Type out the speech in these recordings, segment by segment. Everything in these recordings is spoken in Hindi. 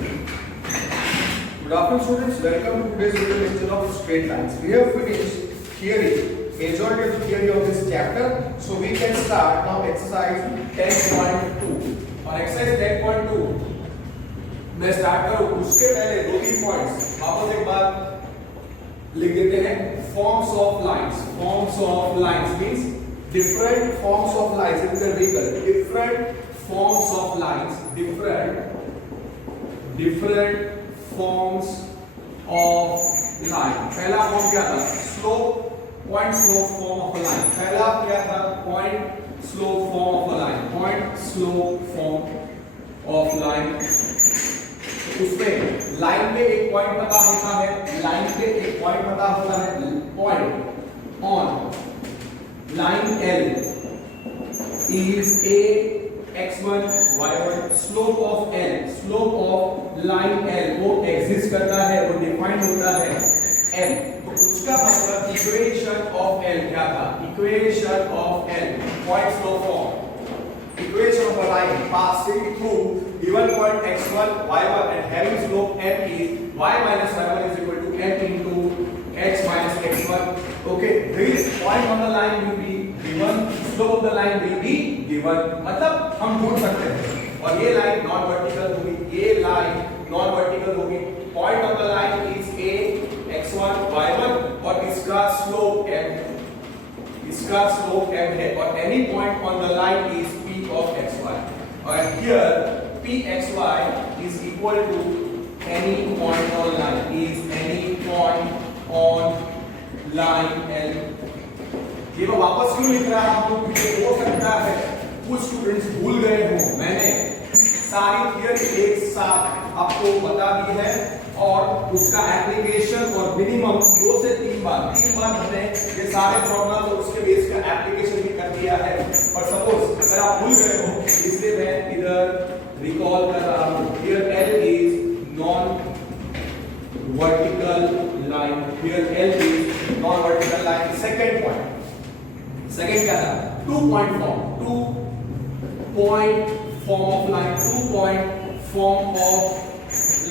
Good afternoon students, welcome to today's video lecture of straight lines. We have finished theory, majority of the theory of this chapter. So we can start now exercise 10.2. और exercise 10.2 मैं स्टार्ट करूँ उसके पहले दो तीन पॉइंट्स वापस एक बार लिख देते हैं. Forms of lines. Forms of lines means different forms of lines in the vehicle. Different forms of lines. Different forms of line. पहला फॉर्म क्या था? Slope, point slope form of a line. पहला क्या था? Point slope form of a line. Point slope form of line. उसमें लाइन पे एक पॉइंट पता होता है. लाइन पे एक पॉइंट पता होता है. Point on line L is a x1 y1. Slope of L, slope of line L वो एग्जिस्ट करता है, वो डिफाइंड होता है L. तो उसका मतलब इक्वेशन ऑफ L क्या था? Equation of L, point slope form. Equation of a line passing through given point x1 y1 and having slope m is y minus y1 is equal to m into x minus x1. Okay, this point on the line will be given, slope of the line will be given. मतलब हम ढूंढ सकते हैं. और ये लाइन नॉन वर्टिकल होगी, ये लाइन नॉन वर्टिकल होगी. Point of the line is a x1 y1 और इसका स्लोप m, इसका स्लोप m है. और any point on the line is of xy, and here pxy is equal to any point on line, is any point on line L. ये मैं वापस क्यों लिख रहा हूँ? क्योंकि हो सकता है कुछ स्टूडेंट्स भूल गए हो. मैंने सारी थियरी एक साथ आपको बता दी है और उसका एप्लीकेशन और मिनिमम 2 से 3 बार हमने ये सारे फॉर्मूला और उसके बेस का एप्लीकेशन भी कर दिया है. और सपोज अगर आप भूल गए हो इसलिए मैं इधर रिकॉल कर रहा हूं. Here L is non vertical line. Here L is non vertical line. Second point, second क्या था? 2 point form. 2 point form of line. 2 point form of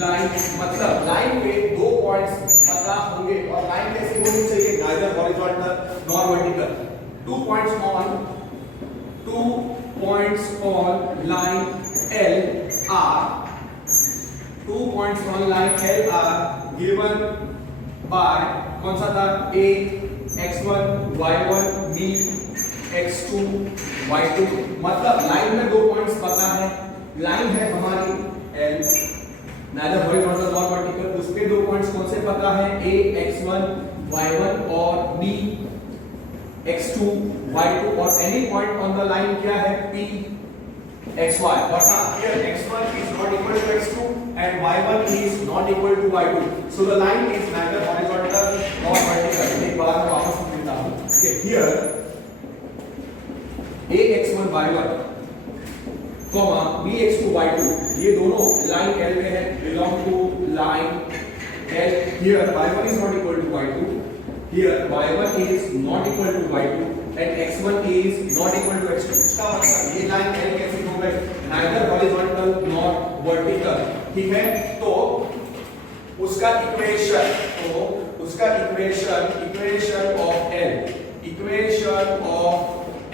line मतलब लाइन पे 2 पॉइंट्स पता होंगे. और लाइन कैसी होनी चाहिए? Neither horizontal nor vertical. 2 points on line L are 2 points on line L are given by कौन सा था? A x1 y1 B x2 y2. मतलब लाइन में 2 पॉइंट्स पता है. लाइन है हमारी L, neither horizontal nor vertical. उस पे 2 पॉइंट्स कौन से पता है? A x1 y1 और B x2 y2. और any point on the line क्या है? P xy. और हां, here x1 is not equal to x2 and y1 is not equal to y2. So the line is neither horizontal nor vertical. एक बार मैं वापस लिखता हूं. Okay, here a x1 y1 comma b x2 y2 ये दोनों लाइन L में है, belong to line L. Here y1 is not equal to y2. Here y1 is not equal to y2 and x1 is not equal to x2. इसका मतलब ये लाइन L कैसी हो गई? Neither horizontal nor vertical. ठीक है. तो उसका इक्वेशन ऑफ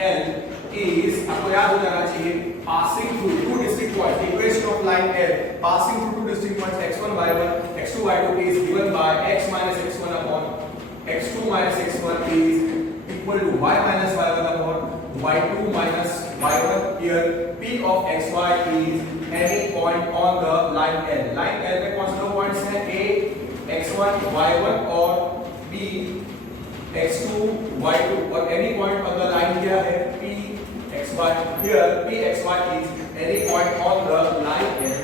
L is आपको याद हो जाना चाहिए passing through 2 distinct points. Equation of line L passing through 2 distinct points x1 y1 x2 y2 is given by x minus x1 upon x2 minus x1 is equal to y minus y1 upon y2 minus y1. Here p of xy is any point on the line L. line L में कौन से 2 पॉइंट्स हैं? A x1 y1 और B x2 y2. और any point on the line क्या है? P xy. Here p xy is any point on the line L.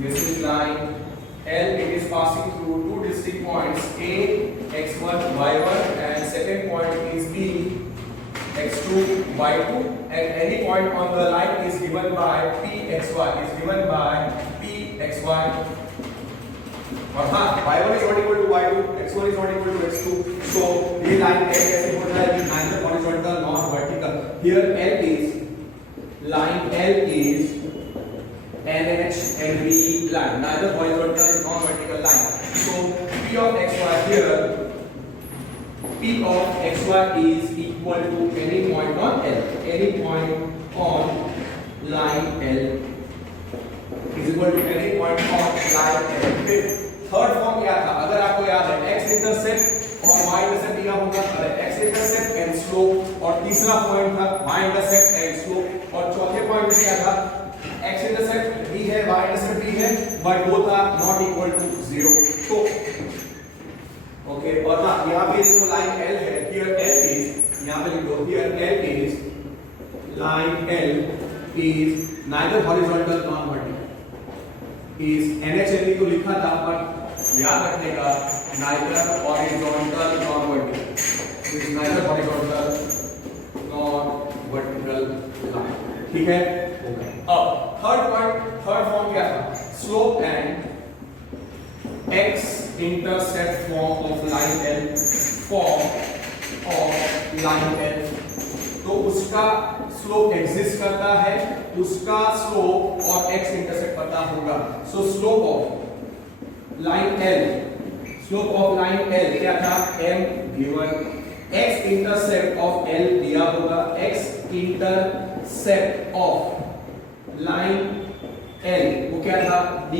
This is line L. It is passing through 2 distinct points A x1 y1 and second point is B x2 y2 and any point on the line is given by p xy is given by p xy. और हाँ, y1 is not equal to y2, x1 is not equal to x2. So ये line L कैसे होता है? Neither horizontal nor vertical. Here L is line L is NH every line, neither horizontal nor vertical line. So P of xy here, P of xy is equal to any point on L. Any point on line L is equal to any point on line L. फिर थर्ड फॉर्म क्या था? अगर आपको याद है x इंटरसेप्ट और y इंटरसेप्ट दिया होगा, अरे x इंटरसेप्ट एंड स्लोप, और तीसरा पॉइंट था y इंटरसेप्ट एंड स्लोप, और चौथे पॉइंट में क्या था? x इंटरसेप्ट भी है, y इंटरसेप्ट भी है, बट वो था नॉट इक्वल टू 0. तो ओके, और हाँ यहाँ पे जो लाइन L है, हियर L इज, यहाँ पे लिख दो, here L is, line L is neither horizontal nor vertical. इस NHLE को लिखा था, पर याद रखने का neither horizontal nor vertical. Is neither horizontal nor vertical line. ठीक है? अब थर्ड फॉर्म क्या था? Slope and x intercept form of line L, form of line L. तो उसका स्लोप एग्जिस्ट करता है, उसका स्लोप और x इंटरसेप्ट पता होगा. सो slope of line L, slope of line L क्या था? m given, x intercept of L दिया होगा, x intercept of line L वो क्या था? d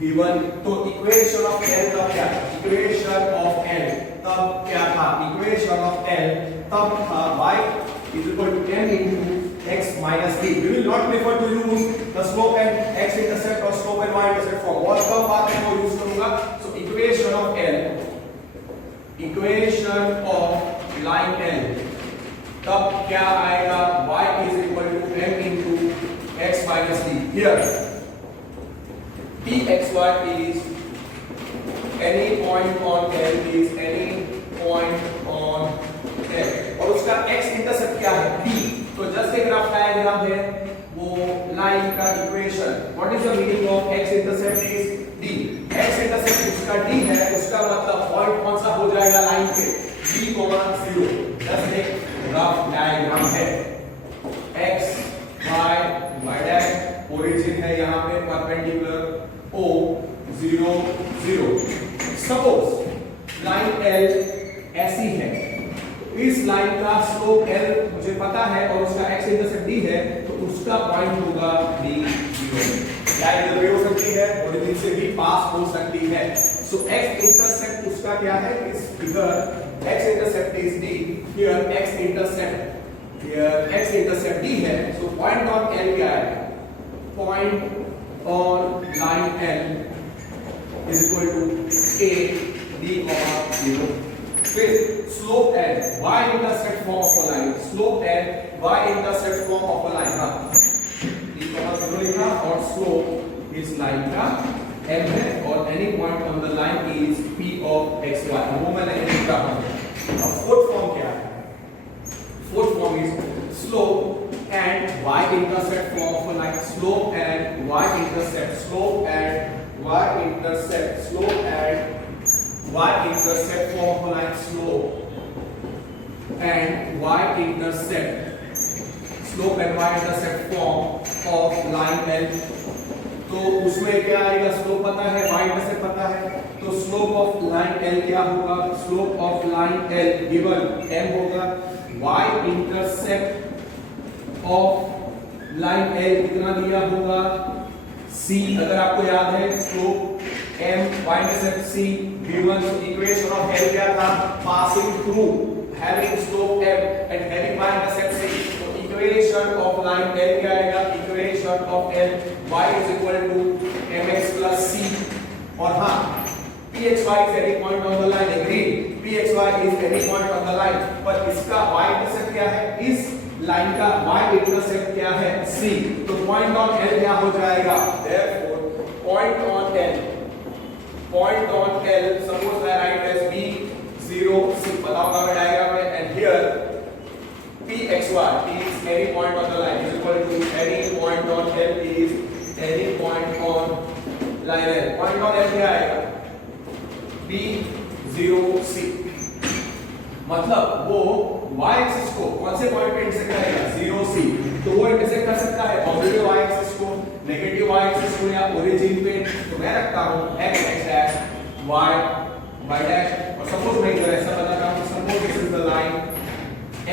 given. तो इक्वेशन ऑफ L तब क्या था? इक्वेशन ऑफ L तब क्या था? इक्वेशन ऑफ L तब था y is equal to m into x minus d. We will not prefer to use the slope and x intercept or slope and y intercept form. और कब बात में वो यूज करूंगा? So equation of L, equation of line L तब क्या आएगा? y is equal to m into x minus d. Here pxy is any point on L, is any point on L, और उसका x इंटरसेप्ट क्या है? d. तो जस्ट एक रफ डायग्राम है, वो लाइन का equation. What is the meaning of x intercept is d? x intercept उसका d है, उसका मतलब पॉइंट कौन सा हो जाएगा लाइन पे? d, 0. जस्ट एक रफ डायग्राम है. x y डैश ओरिजिन है यहाँ पे perpendicular o 0 0. Suppose line L ऐसी है, इस लाइन का स्लोप L मुझे पता है और उसका x इंटरसेप्ट d है, तो उसका पॉइंट होगा d 0. लाइन इधर भी हो सकती है, ओरिजिन से भी पास हो सकती है. सो x इंटरसेप्ट उसका क्या है? इस figure x intercept is d, here x intercept d है. सो पॉइंट ऑन L क्या है? Point on line L is equal to a d, 0. फिर slope and y intercept form of a line, slope and y intercept form of a line. हाँ, ये कहाँ से लिखा? और slope इस लाइन का m है और any point on the line is p of x y. वो मैंने लिखा है. अब फोर्थ फॉर्म क्या है? Fourth form is slope and y intercept form of a line, slope and y intercept, slope and y intercept, slope and y intercept form of a line, slope and y intercept, slope and y intercept form of line L. तो उसमें क्या आएगा? स्लोप पता है, y इंटरसेप्ट पता है, तो स्लोप ऑफ लाइन L क्या होगा? Slope of line L given m होगा, y intercept of line L कितना दिया होगा? c. अगर आपको याद है slope m, y intercept c given. Equation of L क्या था? Passing through, having slope m and having y intercept c. तो इक्वेशन ऑफ लाइन L क्या आएगा? Equation of L y is equal to mx plus c. और हाँ, pxy is any point on the line, agreed. pxy is any point on the line, पर इसका y intercept क्या है? इस लाइन का y intercept क्या है? c. तो पॉइंट ऑन L क्या हो जाएगा? therefore point on L, point on L, suppose I write as b 0 c, बताऊंगा मैं डायग्राम में. and here pxy is any point on the line is equal to any point on L is any point on line L. point on L क्या आएगा? b 0 c. मतलब वो y एक्सिस को कौन से पॉइंट पे इंटरसेक्ट करेगा? 0 c. तो वो इंटरसेक्ट कर सकता है पॉजिटिव y एक्सिस को, नेगेटिव y एक्सिस को या ओरिजिन पे, तो मैं रखता हूँ x x dash y y dash, और सपोज मैं इधर ऐसा बताता हूँ, suppose this is the line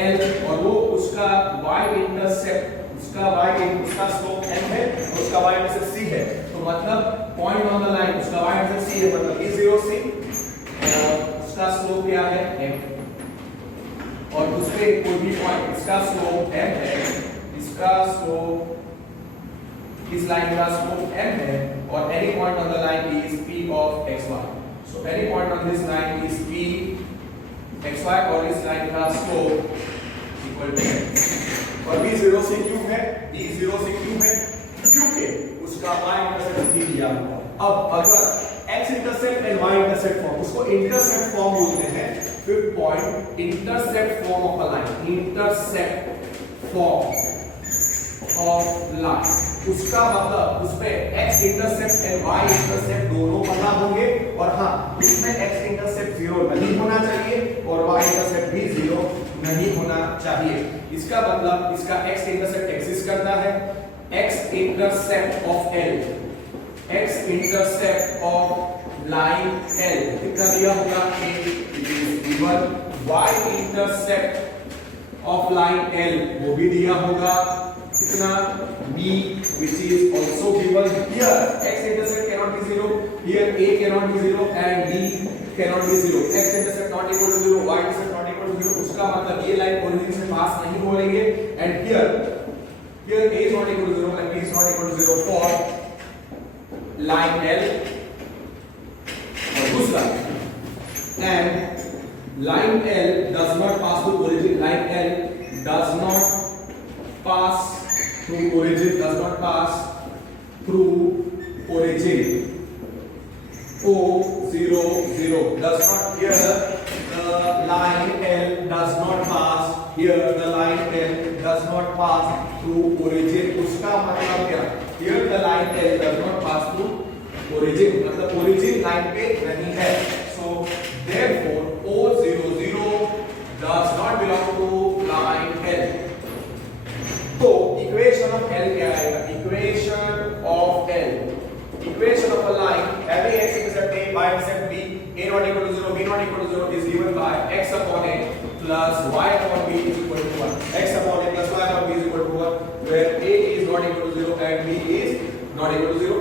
L और वो उसका y इंटरसेप्ट, उसका स्लोप n है और उसका y इंटरसेप्ट c है, तो मतलब पॉइंट ऑन द लाइन उसका y इंटरसेप्ट c है, मतलब e0 c और उसका स्लोप क्या है m, और उसपे कोई भी पॉइंट इसका स्लोप m है, इसका स्लोप इस लाइन का स्लोप m है, और any point on the line is p of xy, so any point on this line is p xy और इस लाइन का स्लोप इक्वल टू m, और b0 से क्यों है, b0 से क्यों है, क्योंकि उसका y इंटरसेप्ट c दिया हुआ। अब अगर x intercept and y intercept form, उसको इंटरसेप्ट फॉर्म बोलते हैं, fifth point intercept form of a line, intercept form of line, उसका मतलब उसपे x intercept and y intercept दोनों पता होंगे, और हाँ उसमें x इंटरसेप्ट 0 नहीं होना चाहिए और y इंटरसेप्ट भी 0 नहीं होना चाहिए। इसका मतलब इसका x इंटरसेप्ट एक्सिस्ट करता है, x intercept of L, x intercept of line L कितना दिया होगा a, it is given, y intercept of line L वो भी दिया होगा कितना b, which is also given here, x intercept cannot be 0, here a cannot be 0 and b cannot be 0, x intercept not equal to 0, y intercept not equal to 0, उसका मतलब ये लाइन ओरिजिन से पास नहीं हो रही है, and here a is not equal to 0 and b is not equal to 0 for line L और दूसरा, and line L does not pass through origin, line L does not pass through origin, does not pass through origin, O 0 0 does not, here the line L does not pass, here the line L does not pass through origin, उसका मतलब क्या, here the line L does not pass through origin, मतलब origin line पे नहीं है, so therefore O 0 0 does not belong to line L। तो इक्वेशन ऑफ L क्या आएगा, equation of L, equation of a line having x intercept a, y intercept b, a not equal to 0, b not equal to 0 is given by x upon a plus y upon b is equal to 1, x upon a plus y upon b is equal to 1, where a is not equal to 0 and b is not equal to 0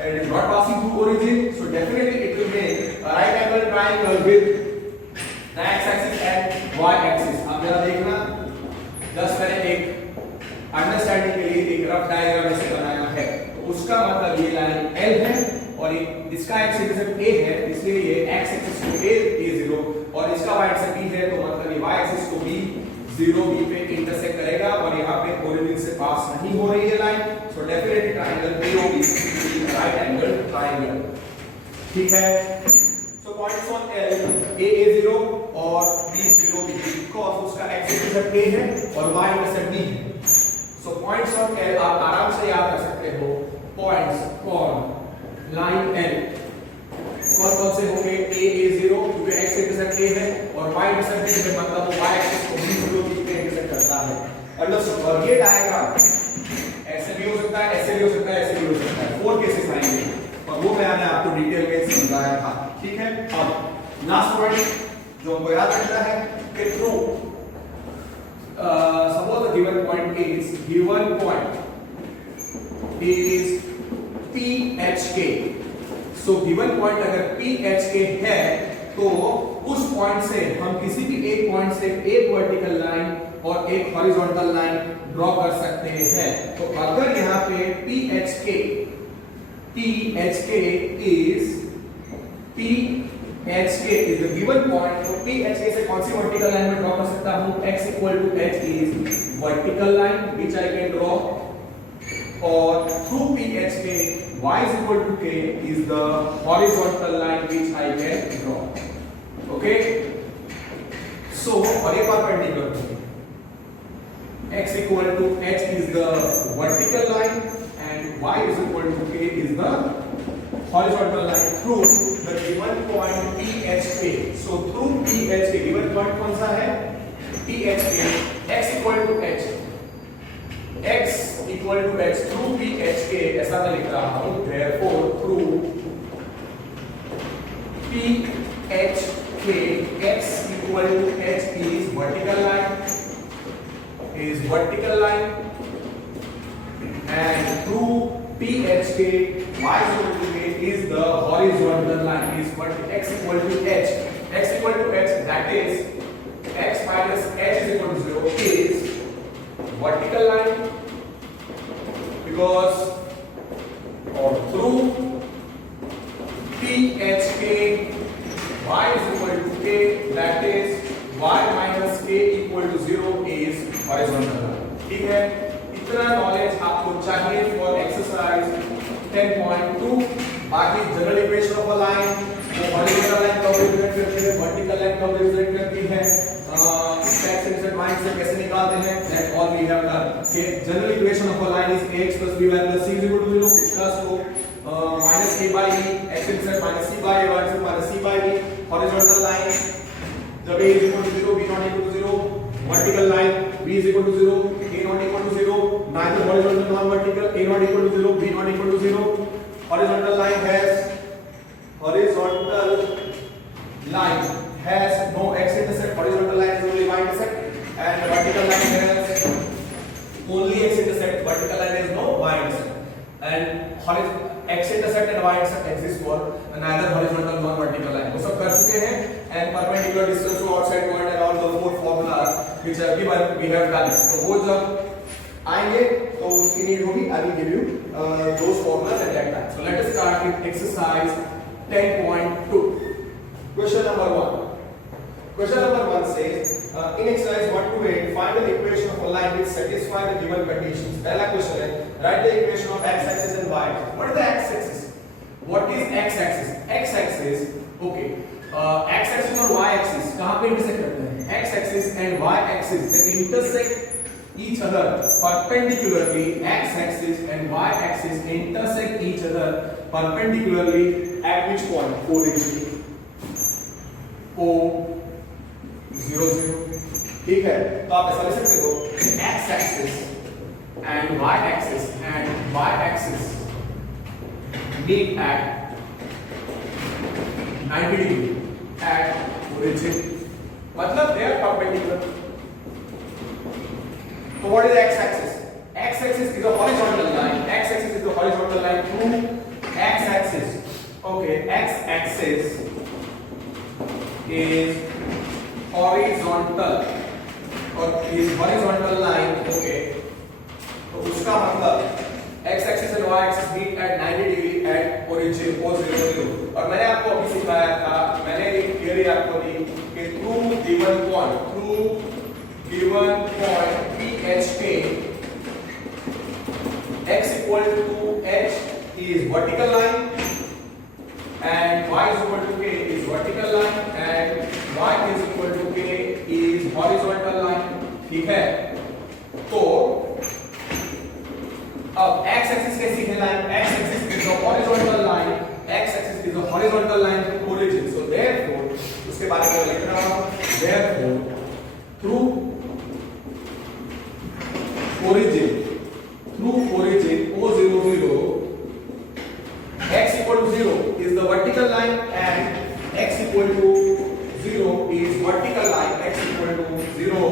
and it is not passing through origin, so definitely it will make a right angle triangle with the x axis and y axis। अब जरा देखना, जस्ट मैंने एक अंडरस्टैंडिंग के लिए एक रफ डायग्राम ऐसे बनाया है, तो उसका मतलब ये लाइन L है और इसका x इंटरसेप्ट a है, इसलिए ये x एक्सिस को a0 और इसका y एक्सिस b है, तो मतलब ये y एक्सिस को b0 b पे इंटरसेक्ट करेगा और यहाँ पे ओरिजिन से पास नहीं हो रही है line, so definitely triangle AOB is right angle triangle, ठीक है। सो पॉइंट्स ऑन L a0 और b0 बिकॉज़ उसका x इंटरसेप्ट a है और y इंटरसेप्ट b है, सो पॉइंट्स ऑन L आप आराम से याद कर सकते हो, पॉइंट्स ऑन लाइन L कौन कौन से होंगे, a0 क्योंकि x इंटरसेप्ट a है और y इंटरसेप्ट b है, मतलब वो y एक्सिस को b0 b पे इंटरसेक्ट करता है। अंडरस्टूड। और ये डायग्राम ऐसे भी हो सकता है, ऐसे भी हो सकता है, ऐसे भी हो सकता है, 4 केसेस आएंगे और वो मैंने आपको डिटेल में समझाया था, ठीक है। अब लास्ट पॉइंट जो हमको याद रखना है कि true suppose the given point is PHK, so given point अगर PHK है तो उस पॉइंट से हम किसी भी एक पॉइंट से एक वर्टिकल लाइन और एक हॉरिजॉन्टल लाइन ड्रॉ कर सकते हैं। तो अगर यहाँ पे PHK is the given point, तो PHK से कौन सी वर्टिकल लाइन में ड्रॉ कर सकता हूँ, x equal to h is vertical line which I can draw, और through PHK y is equal to k is the horizontal line which I can draw, okay। So और एक बार कंटिन्यू करते हैं, x equal to h is the vertical line and y is equal to k is the horizontal line through the given point PHK। So through PHK given point कौन सा है, PHK, x equal to h, x equal equal to x through p h k, ऐसा मैं लिख रहा हूं, therefore through p h k x equal to h is vertical line and through p h k y is equal to k is the horizontal line, is what x equal to h, that is x minus h is equal to 0 is vertical line, because or through p h k y is equal to k, that is y minus k equal to 0 is horizontal line. ठीक है, इतना नॉलेज आपको चाहिए फॉर एक्सरसाइज 10.2. बाकी general equation of a line, वो हॉरिजॉन्टल लाइन कब रिप्रेजेंट करती है, वर्टिकल लाइन कब रिप्रेजेंट करती है, x इंटरसेक्ट y से कैसे निकालते हैं, that all we have done. Okay, general equation of a line is ax plus by plus c is equal to 0. इसका slope minus a by b, x intersect minus c by a, y intersect minus c by b. Horizontal line जब a is equal to 0, b not equal to 0. vertical line b is equal to 0, a not equal to 0. neither horizontal nor vertical, a not equal to 0, b not equal to 0. horizontal line has no x intercept, horizontal line is only y intercept, and vertical line has only x intercept, vertical line has no y intercept, and x intercept and y intercept exist for neither horizontal nor vertical line. वो सब कर चुके हैं, and perpendicular distance to outside point and all the four formulas which are given we have done. तो वो जब आएंगे तो उसकी नीड होगी, I will give you those formulas at that time. So let us start with exercise 10.2. Question number 1. Question number 1 says in exercise 1 to 8 find the equation of a line which satisfy the given conditions. पहला क्वेश्चन है, write the equation of x axis and y axis. What is the x axis? What is x axis? X axis, okay, x axis और y axis कहाँ पे intersect करते हैं? X axis and y axis they intersect each other perpendicularly. X axis and y axis intersect each other perpendicularly at which point? Origin O 0 0. ठीक है, तो आप ऐसा लिख सकते हो x axis and y axis meet at 90 degree at origin, मतलब they are perpendicular. So what is the x axis? X axis is a horizontal line. X axis is the horizontal line through x axis. Okay, x axis is horizontal और is horizontal line. Okay, तो उसका मतलब x axis and y axis meet at 90 degree at origin O0 0. और मैंने आपको अभी सिखाया था, मैंने एक थियरी आपको दी कि through given point PHK x equal to h is vertical line and y is equal to k is vertical line and y is equal to k is horizontal line. ठीक है, तो अब x axis कैसी है line? x axis is a horizontal line. x axis is a horizontal line to origin. So therefore उसके बारे में लिख रहा हूँ, therefore through origin O0 0 x equal to 0 is the vertical line and x equal to 0 is vertical line, x equal to 0.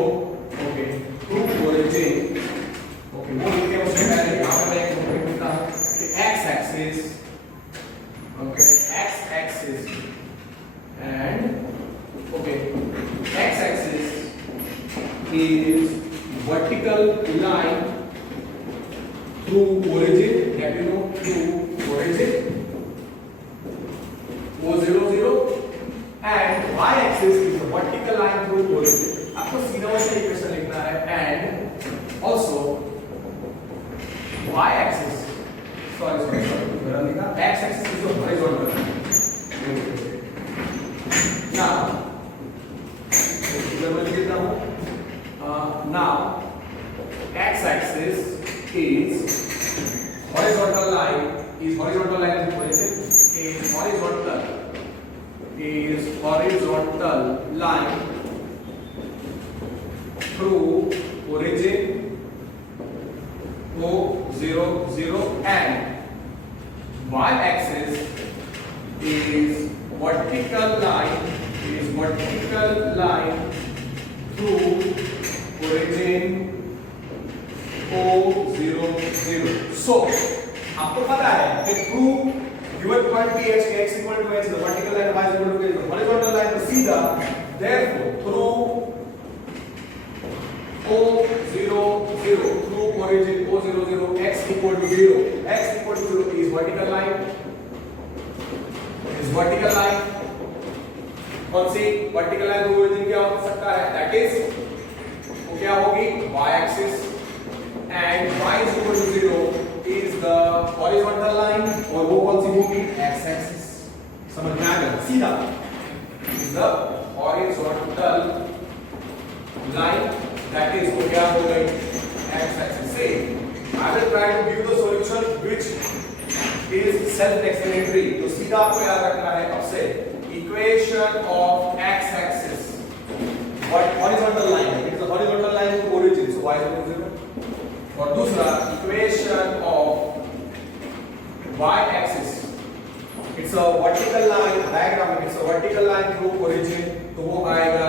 Okay, through origin. Okay, वो लिख के उससे पहले यहाँ पर एक नोट लिखता हूँ कि x axis, okay, x axis and okay, x axis is vertical line through origin, that you know, through origin O0 0 and y axis is a vertical line through origin. आपको सीधा वैसे इक्वेशन लिखना है and also y axis, sorry, गलत लिखा, x axis is the horizontal line. Now, इधर मैं लिख देता हूँ. Now, x axis is horizontal line through origin is horizontal line through origin O0 0 0 and y axis is vertical line through origin O 0 0. So आपको पता है कि through given point PH x equal to h the vertical line y equal to h the horizontal line तो सीधा therefore through O 0 0 through origin O 0 0 x equal to 0 is vertical line कौन सी वर्टिकल लाइन थ्रू ओरिजिन क्या हो सकता है दैट इज वो क्या होगी y axis and y is equal to 0 is the horizontal line और वो कौन सी होगी x एक्सिस समझ में आ गया सीधा is the horizontal line that is वो क्या हो गई x axis से I will try to give the solution which is self explanatory तो सीधा आपको याद रखना है अब से equation of x axis what horizontal line it is a horizontal line to origin so y is equal to 0 और दूसरा equation of y axis it's a vertical line diagram it's a vertical line through origin तो वो आएगा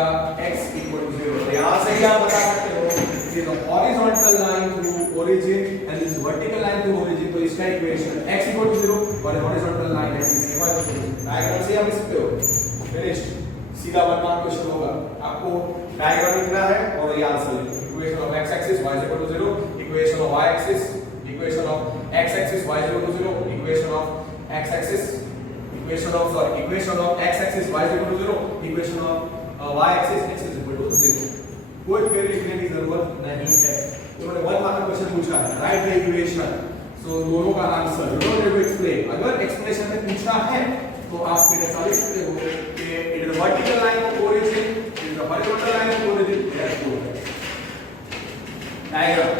x equal to 0 तो यहां से ही आप बता सकते हो कि the horizontal line through origin and this vertical line through origin तो इसका इक्वेशन x equal to 0 और horizontal line है इसके बाद डायग्राम से आप लिख सकते हो फिनिश्ड सीधा 1 मार्क क्वेश्चन होगा आपको डायग्राम लिखना है और ये आंसर लिखना equation of x axis y is equal to 0 equation of y axis equation of x axis y is equal to 0 equation of x axis equation of x axis y is equal to 0 equation of y axis x is equal to 0 कोई फिर लिखने की जरूरत नहीं है उन्होंने 1 मार्क क्वेश्चन पूछा है राइट द इक्वेशन सो दोनों का answer you don't have to explain अगर एक्सप्लेनेशन में पूछना है तो आप फिर ऐसा लिख सकते हो कि it is vertical line of origin it is the horizontal line of origin therefore diagram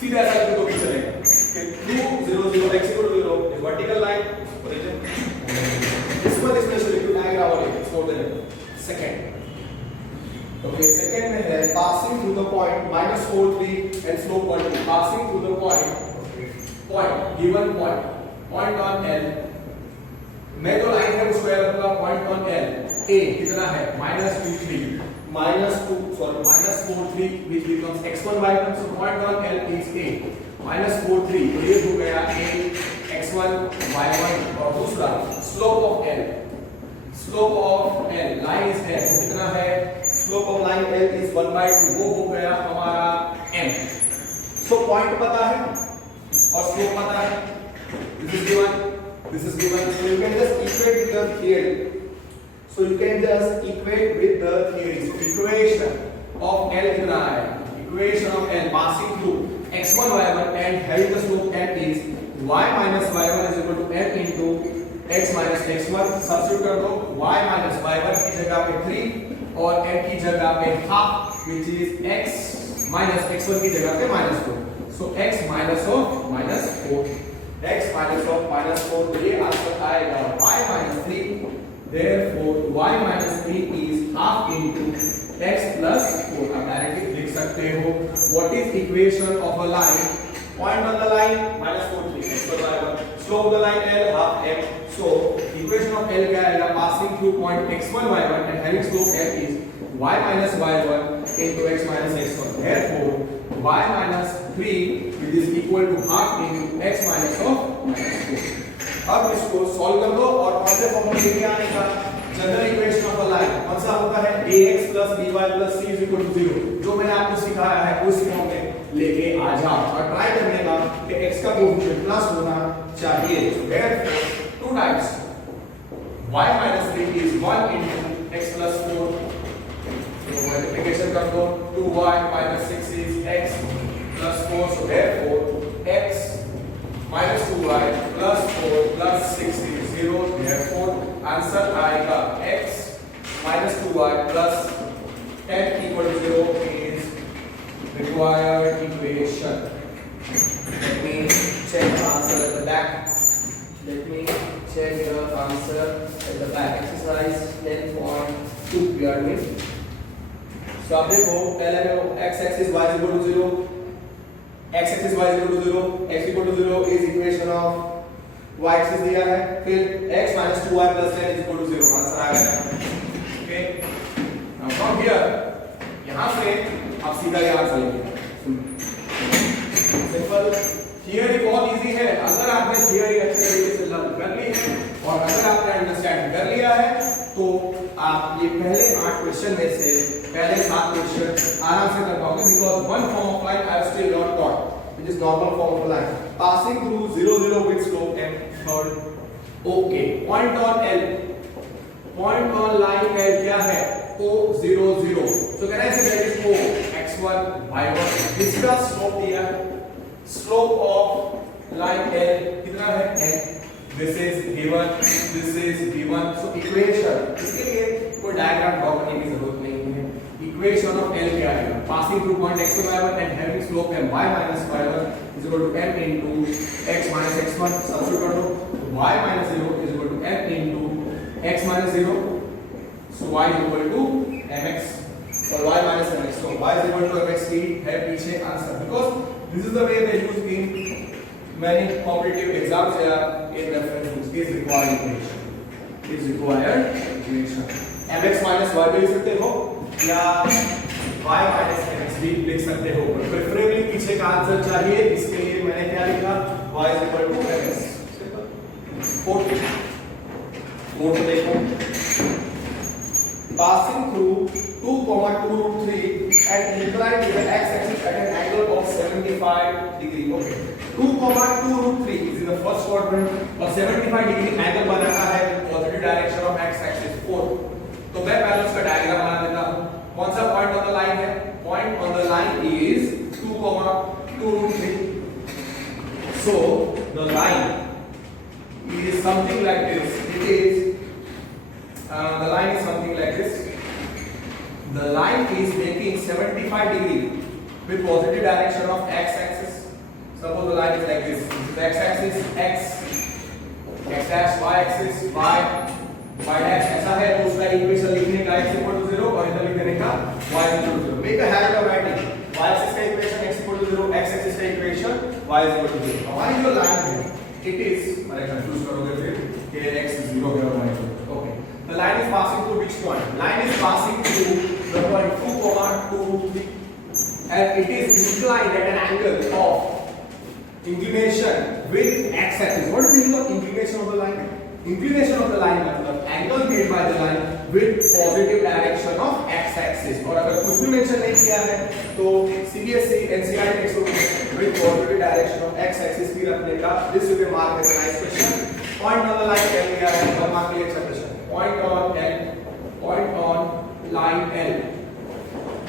सीधा ऐसा लिख दो भी चलेगा कि 2 0 0 x equal to 0 is vertical line origin इसको एक्सप्लेनेशन लिखो डायग्राम और इसको दे सेकंड Okay, second में है passing through the point -4 3 and slope 1 2 passing through the point given point on L मैं जो लाइन है उसको याद रखूंगा point on L A कितना है -2 3 -4 3 which becomes x1 y1 so point on L is A -4 3 तो ये हो गया A x1 y1 और दूसरा slope of L line is L कितना है slope of line L is 1/2 वो हो गया हमारा m so point पता है और slope पता है this is given so you can just equate with the theory so equation of L कितना है equation of L passing through x1 y1 and having the slope m is y minus y1 is equal to m into x minus x1 substitute कर दो y minus y1 की जगह पे 3 और m की जगह पे half which is x minus x1 की जगह पे -4 so x minus of -4 तो ये आंसर आएगा y minus 3 therefore y minus 3 is half into x plus 4 अब डायरेक्टली लिख सकते हो what is equation of a line point on the line -4 3 x plus y1 slope of the line L half m so equation of L क्या आएगा passing through point x1 y1 and having slope m is y minus y1 into x minus x1 therefore y minus 3 which is equal to half into x minus of -4 अब इसको सॉल्व कर दो और कौन से फॉर्म में लेके आने का general equation of a line कौन सा होता है ax + by + c = 0 जो मैंने आपको सिखाया है उस फॉर्म में लेके आ जाओ और ट्राई करने का कि x का कोएफिशिएंट प्लस होना चाहिए therefore 2 times y minus 3 is 1 into x plus 4 so multiplication कर दो 2y minus 6 is x plus 4 so therefore x minus 2y plus 4 plus 6 is 0 therefore answer आएगा x minus 2y plus 10 equal to 0 is required equation let me check the answer at the back let me check your answer at the back exercise 10.2 we are doing so आप देखो पहले में x axis y is equal to 0 x axis y equal to 0, x इक्वल to 0 is equation of y axis दिया है, फिर x minus 2y plus 10 is equal to 0, answer आ गया। ओके, नाउ फ्रॉम हियर यहां से आप सीधा याद करेंगे, सिंपल थियरी बहुत इजी है। अगर आपने थियरी अच्छे तरीके से लर्न कर ली है और अगर आपने अंडरस्टैंड कर लिया है तो आप ये पहले 8 क्वेश्चन में से पहले 7 क्वेश्चन आराम से कर पाओगे, because one form of line I have still not got, which is normal form of line passing through 0 0 with slope m third. Okay, point on l, point on line l क्या है? o 0 0, so can I say that is o x1 y1, इसका स्लोप दिया है, स्लोप ऑफ लाइन l कितना है? n, this is v1, this is v1, so equation, इसके लिए कोई डायग्राम ड्रॉ करने की जरूरत नहीं है। इक्वेशन ऑफ l क्या है? Passing through point x1 y1 and having slope m y minus y1 is equal to m into x minus x1, substitute कर दो, y minus 0 is equal to m into x minus 0, so y is equal to mx और y minus mx, so y is equal to mx की है पीछे answer, because this is the way they use in many competitive exams in reference books, is required equation, is required equation, mx minus y भी लिख सकते हो या y minus mx भी लिख सकते हो, पर प्रेफरेबली पीछे का आंसर चाहिए, इसके लिए मैंने क्या लिखा? y is equal to mx। Fourth देखो, passing through 2, 2 root 3 and inclined to the x axis at an angle of 75 degree. Okay, 2, 2 root 3 is in the first quadrant और 75 degree angle बनाना है positive direction of x axis 4। तो मैं पहले उसका डायग्राम बना देता हूं। कौन सा पॉइंट ऑन द लाइन है? Point on the line is 2, 2 root 3। So the line is something like this. It is the line is something like this. The line is making 75 degree with positive direction of x axis. Suppose the line is like this. This is x axis, x dash, y axis, y dash, ऐसा है तो उसका इक्वेशन लिखने का x equal to 0 और इधर लिखने का y equal to 0. Make a habit of writing y axis का equation x equal to 0, x axis का इक्वेशन y equal to 0. हमारी जो लाइन है it is, अरे कंफ्यूज करोगे फिर कि x 0 है और y 0. Okay, the line is passing through which point? Line is passing through the point 2, 2, 3 and it is inclined at an angle of inclination with x axis. What is the meaning of inclination of the line? Inclination of the line मतलब angle made by the line with positive direction of x axis. और अगर कुछ भी मेंशन नहीं किया है तो CBSE NCERT टेक्स्ट बुक में with positive direction of x axis भी रखने का this will be mark as a nice question. Point on the line क्या लिया है और mark के लिए अच्छा question. Point on line L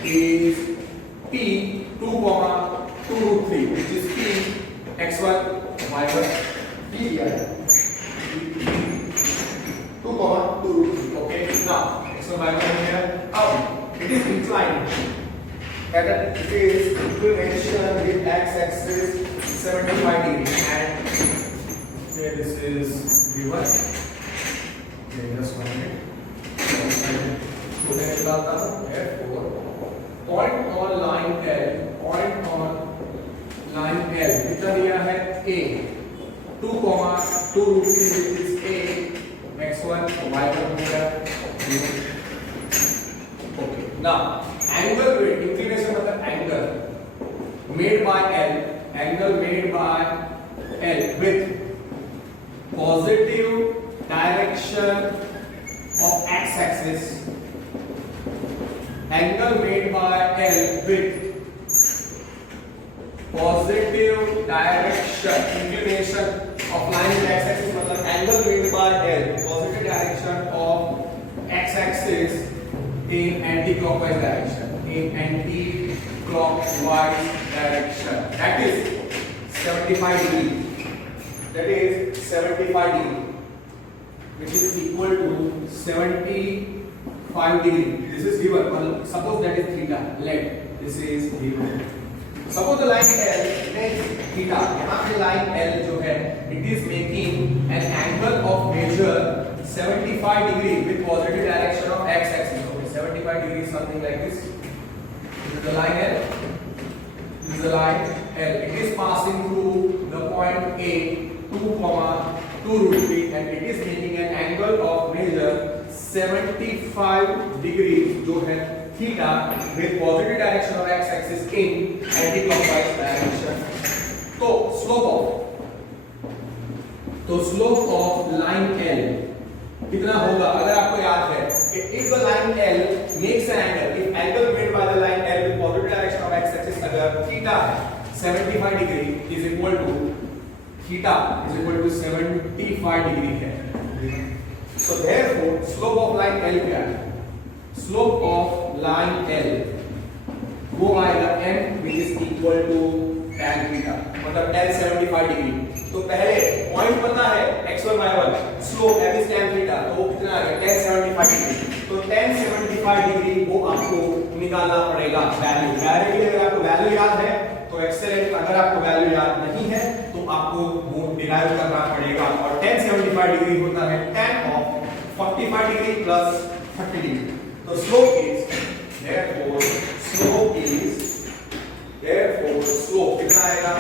is P 2, 2 root 3, which is P x1 y1 P दिया है 2, 2 root 3. Okay, now x1 y1 here. It is inclined at it is inclination with x axis 75 degree and here this is v1. Okay, just 1 minute. So मैं निकालता हूँ f4. Point on line L, point on line L कितना दिया है? A 2, 2 root 3 which is A x1 y1 हो गया। Okay, now angle with inclination मतलब angle made by L, angle made by L with positive direction of x axis, angle made by L with positive direction inclination of line with x axis मतलब angle made by L positive direction of x axis in anti-clockwise direction, in anti-clockwise direction, that is 75 degree, that is 75 degree, which is equal to 75 degree. This is given. Well, suppose that is theta. Let this is given. Suppose the line L is theta. यहाँ पे line L जो है, it is making an angle of measure 75 degree with positive direction of x axis. Okay, 75 degree is something like this. This is the line L. This is the line L. It is passing through the point A 2, 2 root 3 and it is making an angle of measure 75 degrees जो है theta with positive direction of x axis in anti-clockwise direction. तो slope of line L कितना होगा? अगर आपको याद है कि if the line L makes an angle, if angle made by the line L with positive direction of x axis अगर theta 75 degree is equal to theta is equal to 75 degree है. So therefore slope of line L क्या है? Slope of line L वो आएगा m which is equal to tan theta मतलब tan 75 degree. तो पहले पॉइंट पता है x1 y1 slope m is tan theta तो वो कितना आ गया tan 75 डिग्री. तो tan 75 डिग्री वो आपको निकालना पड़ेगा वैल्यू. डायरेक्टली अगर आपको वैल्यू याद है तो एक्सेलेंट, अगर आपको वैल्यू याद नहीं है तो आपको वो डिराइव करना पड़ेगा. और tan 75 डिग्री होता है tan of 45 degree plus 30 degree. तो slope is therefore slope कितना आएगा?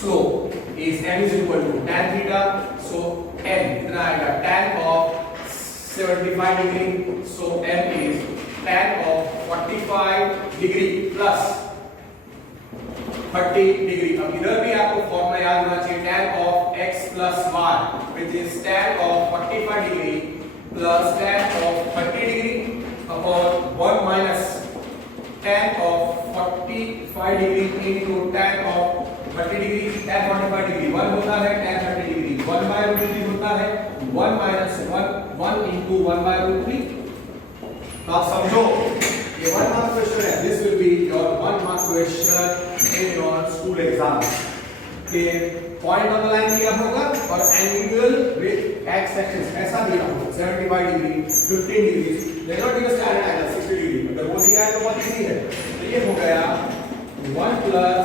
Slope is m is equal to tan theta, so m कितना आएगा? Tan of 75 degree, so m is tan of 45 degree plus 30 degree. अब इधर भी आपको फॉर्मूला याद होना चाहिए tan of x plus y which is tan of 45 degree plus tan of 30 degree upon 1 minus tan of 45 degree into tan of 30 degree. tan 45 degree 1 होता है, tan 30 डिग्री 1 by root 3 होता है. 1 minus 1 into 1 by root 3. तो आप समझो ये 1 mark question है. This will be your 1 mark question in your school exams. के पॉइंट ऑन द लाइन दिया होगा और एंगल विद x एक्सिस ऐसा दिया होगा 75 degree 15 degree. They not give standard angle 60 degree. अगर वो दिया है तो बहुत इजी है. तो ये हो गया 1 plus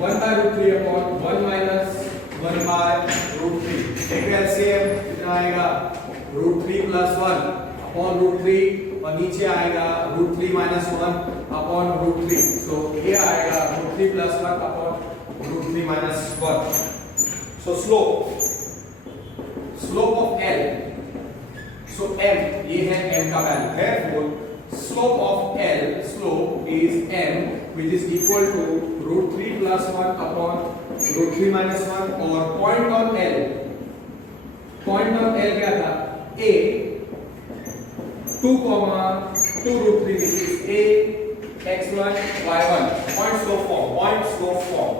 1 by root 3 upon 1 minus 1 by root 3. एक LCM कितना आएगा? root 3 plus 1 upon root 3 और नीचे आएगा root 3 minus 1 upon root 3. So ये आएगा root 3 plus 1 upon root 3 minus 1. So slope of L. So m ये है m का value. Therefore slope of L is m which is equal to root 3 plus 1 upon root 3 minus 1 और point on L क्या था? A 2 root 3 which is A x1 y1 point slope form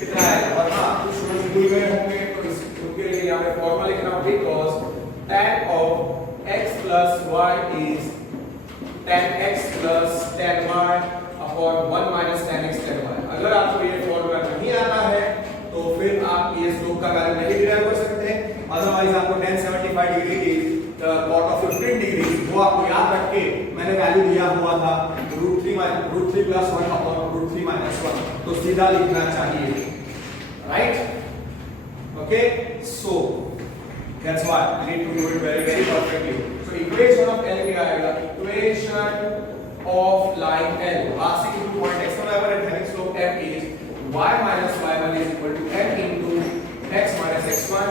कितना है? और हाँ कुछ स्टूडेंट्स भूल गए होंगे तो इसके लिए यहाँ पे फॉर्मूला लिखना because tan of x plus y is tan x plus tan y upon 1 minus tan x tan y. अगर आपको ये फॉर्मूला नहीं आता है तो फिर आप ये स्लोप का वैल्यू नहीं डिराइव कर सकते. अदरवाइज आपको tan 75 डिग्री की cot of 15 डिग्री वो आपको याद रख के मैंने वैल्यू दिया हुआ था root 3 plus 1 upon root 3 minus 1 तो सीधा लिखना चाहिए. Right? Okay, so that's why you need to do it very very perfectly. So equation of L क्या आएगा? Equation of line L passing through point x1 y1 and having slope m is y minus y1 is equal to m into x minus x1.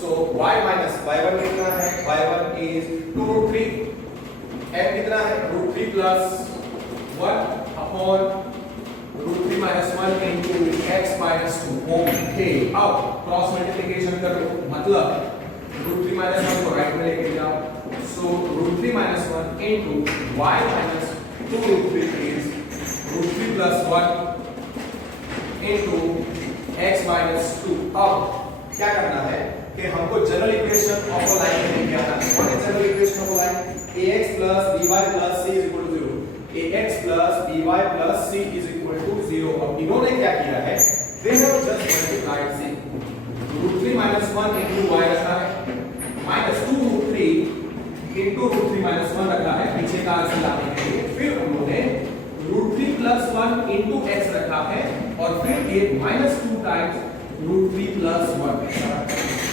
So y minus y1 कितना है? y1 is 2 root 3. m कितना है? root 3 plus 1 upon root 3 minus 1 into x minus 2. Okay, अब क्रॉस मल्टीप्लिकेशन करो मतलब root 3 minus 1 को राइट में लेके जाओ. So root 3 minus 1 into y minus 2 root 3 is root 3 plus 1 into x minus 2. अब क्या करना है कि हमको general equation of a line लेके आना है. What is general equation of a line? ax plus by plus c is equal to 0. ax plus by plus c is equal to 0. अब इन्होंने क्या किया है? They have just multiplied c. root 3 minus 1 into y रखा है minus 2 root 3 into root 3 minus 1 रखा है पीछे का आंसर लाने के लिए. फिर उन्होंने root 3 plus 1 into x रखा है और फिर ये minus 2 times root 3 plus 1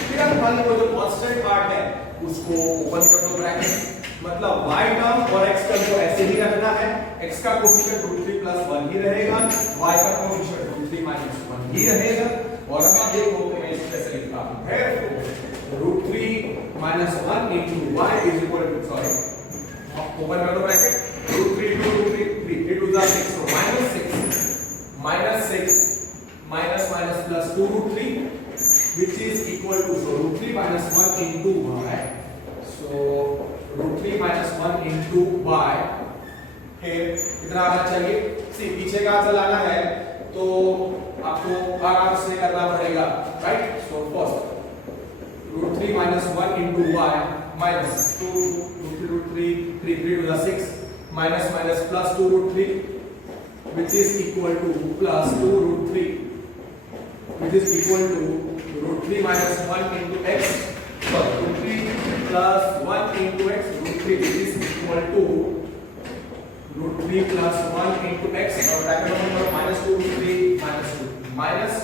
फिर हम खाली वो जो कांस्टेंट पार्ट है उसको ओपन कर दो ब्रैकेट मतलब y टर्म और x टर्म को ऐसे ही रखना है, x का कोएफिशिएंट √3 + 1 ही रहेगा, y का कोएफिशिएंट √3 - 1 ही रहेगा। और अब आप देखो कि मैं इसे कैसे लिखता हूं, √3 - 1 * y is equal to, sorry open कर दो bracket, √3 * 2 √3 3 3 2 6, so -6 minus plus 2 √3 which is equal to, so √3 - 1 into y, so √3 - 1 into y है कितना आना चाहिए। सी पीछे का चलाना है तो आपको आराम से करना पड़ेगा, right. So first √3 - 1 into y minus 2 √3 3 3 to the 6 minus plus 2 √3 which is equal to plus 2 √3 which is equal to √3 - 1 into x, sorry √3 plus 1 into x, √3 which is equal to √3 plus 1 into x, और ब्रैकेट ओपन करो, minus 2 √3 minus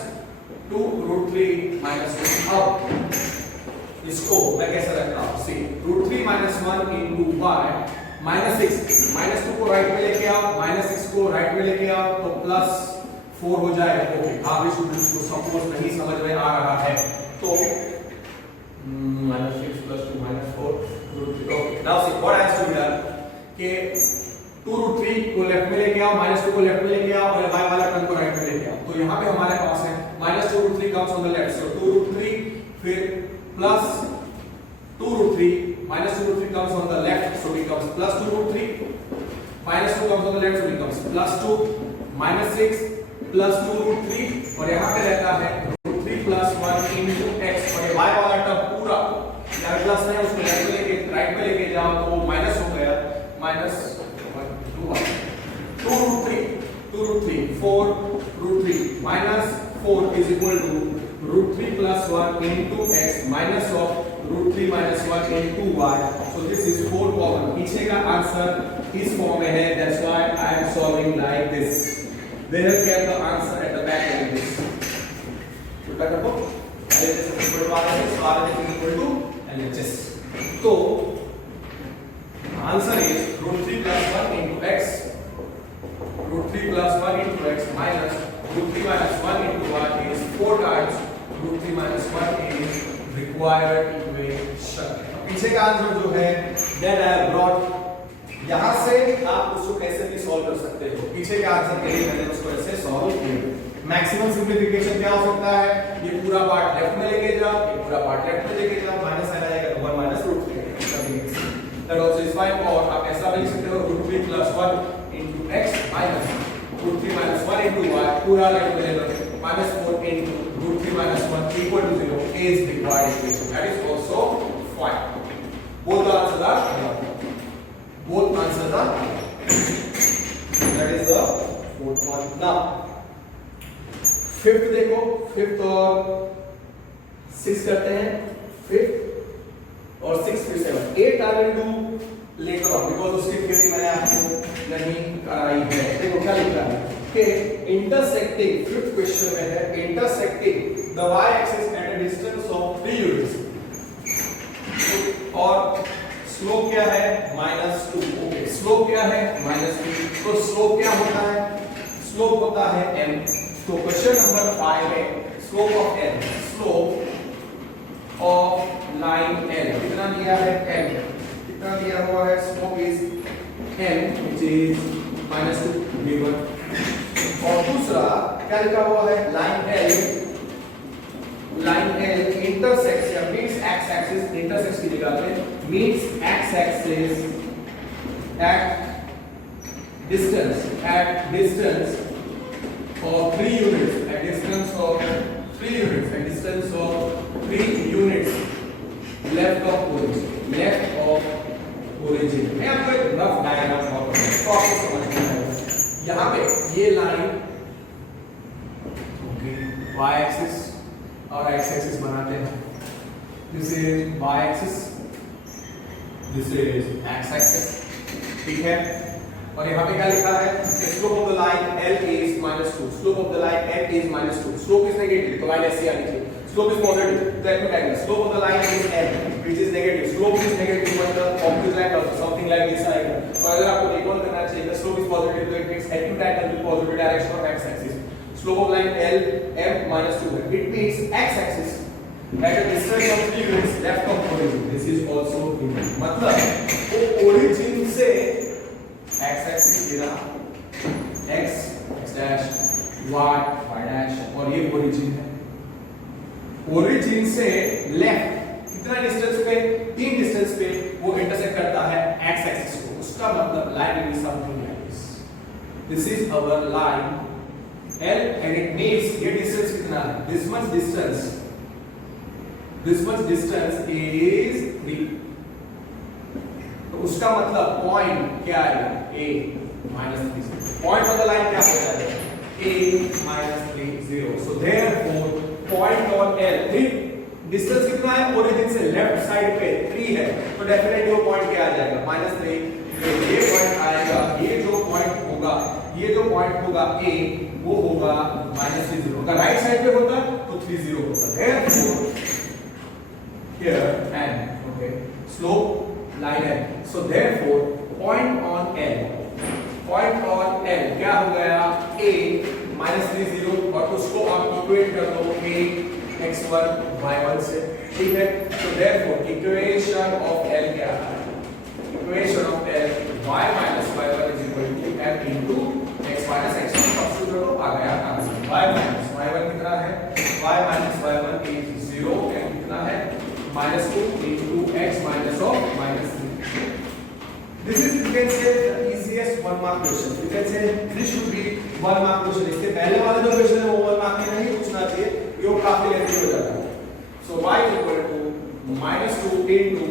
2 √3 minus 2। अब इसको मैं कैसे रखता हूँ, सी √3 - 1 into y -6, -2 को राइट में लेके आओ, -6 को राइट में लेके आओ तो +4 हो जाएगा। ओके, आप स्टूडेंट्स को सपोज नहीं समझ में आ रहा है तो -6 + 2 -4 √3। Okay, now see what has to be done कि 2 √3 को लेफ्ट में लेके आओ, -2 को लेफ्ट में लेके आओ और y वाला टर्म को राइट में लेके आओ। तो यहाँ पे हमारे पास है -2 √3 कम्स ऑन द लेफ्ट, सो 2 √3 फिर plus 2 √3 -2 √3 comes on the left, so becomes plus 2 √3 -2 comes on the left, so becomes plus 2 -6 plus 2 √3 और यहाँ पे रहता है √3 plus 1 into x, और ये y वाला टर्म पूरा यहाँ प्लस है उसको लेफ्ट में लेके राइट में लेके जाओ तो माइनस हो गया, -1 2 √3 4 √3 -4 is equal to √3 plus 1 into x minus of √3 - 1 into y, so this is 4 common। पीछे का आंसर इस फॉर्म में है, that's why I am solving like this, they have kept the answer at the back like this। उल्टा कर दो, LHS is equal to RHS, so RHS is equal to LHS, तो answer is √3 plus 1 into x, √3 plus 1 into x minus √3 - 1 into y is 4 times √3 - 1 is required equation। पीछे का आंसर जो है that I have brought, यहाँ से आप उसको कैसे भी सॉल्व कर सकते हो, पीछे के आंसर के लिए मैंने उसको ऐसे सॉल्व किया। मैक्सिमम सिंपलीफिकेशन क्या हो सकता है, ये पूरा पार्ट लेफ्ट में लेके जाओ, ये पूरा पार्ट लेफ्ट में लेके जाओ, माइनस आ जाएगा तो 1 - √3 that also is fine। और आप ऐसा भी लिख सकते हो √3 plus 1 into x minus √3 - 1 into y, पूरा लेफ्ट में ले लो, -4 into √3 - 1 equal to 0 is required equation, that is also fine। Both the answers are that is the fourth one। now fifth देखो, fifth और 6 करते हैं, fifth और 6 फिर 7 8 I will do later on because उसकी थ्योरी मैंने आपको नहीं कराई है। देखो क्या लिख रहा है कि intersecting, फिफ्थ क्वेश्चन में है intersecting the y axis at a distance of 3 units, और स्लोप क्या है -2। ओके, स्लोप क्या है -2, तो स्लोप क्या होता है, स्लोप होता है m। तो क्वेश्चन नंबर 5 है slope of n, slope of line l कितना दिया है m, कितना दिया हुआ है, slope is m which is -2 given। और दूसरा क्या लिखा हुआ है, लाइन L इंटरसेक्ट्स या मीट्स एक्स एक्सिस, इंटरसेक्ट्स की जगह पे meets x axis at distance of 3 units, at distance of 3 units left of origin। मैं आपको एक रफ डायग्राम और तो आपको समझ में आएगा। यहाँ पे ये लाइन y एक्सिस और x एक्सिस बनाते हैं, this is y axis, this is x axis, ठीक है। और यहाँ पे क्या लिखा है, slope of the line L is -2, slope of the line L is -2, slope is negative तो लाइन ऐसे आनी चाहिए, Slope is positive, the acute angle. Slope of the line is m, which is negative. Slope is negative, मतलब opposite line also something like this आएगा. और अगर आपको recall करना चाहिए, the slope is positive, so it means acute angle with positive direction of x-axis. Slope of line L m minus 2 है. It means x-axis at a distance of 3 units left of origin. This is also given. मतलब वो origin से x-axis गिरा x dash y dash और ये origin है. ओरिजिन से लेफ्ट कितना डिस्टेंस पे 3 डिस्टेंस पे वो इंटरसेक्ट करता है एक्स एक्सिस को. उसका मतलब line is something like this. This is our line L and it means ये डिस्टेंस कितना है, दिस मच डिस्टेंस इज 3. तो उसका मतलब पॉइंट क्या आएगा a -3. Point of the line क्या हो जाएगा a -3 0. So therefore point on L 3 distance कितना है ओरिजिन से लेफ्ट साइड पे 3 है, तो डेफिनेटली वो पॉइंट क्या आ जाएगा -3. तो ये पॉइंट आएगा, ये जो पॉइंट होगा A वो होगा -3 0. अगर राइट साइड पे होता तो 3 0 होता. Therefore here and okay slope line है. So therefore point on L क्या हो गया A -3 0 और उसको आप इक्वेट कर दो a x1 y1 से. ठीक है, तो देयरफॉर इक्वेशन ऑफ L क्या है, equation of L y minus y1 is equal to m into x minus x1. Substitute करो, आ गया आंसर. y minus y1 कितना है, y minus y1 is 0 and कितना है -2 into x minus of -3. This is you can say the easiest 1 mark question. You can say this should be 1 mark question. इसके पहले वाला जो क्वेश्चन है वो 1 mark में नहीं पूछना चाहिए, ये काफी लेंथी हो जाता है. So y is equal to -2 into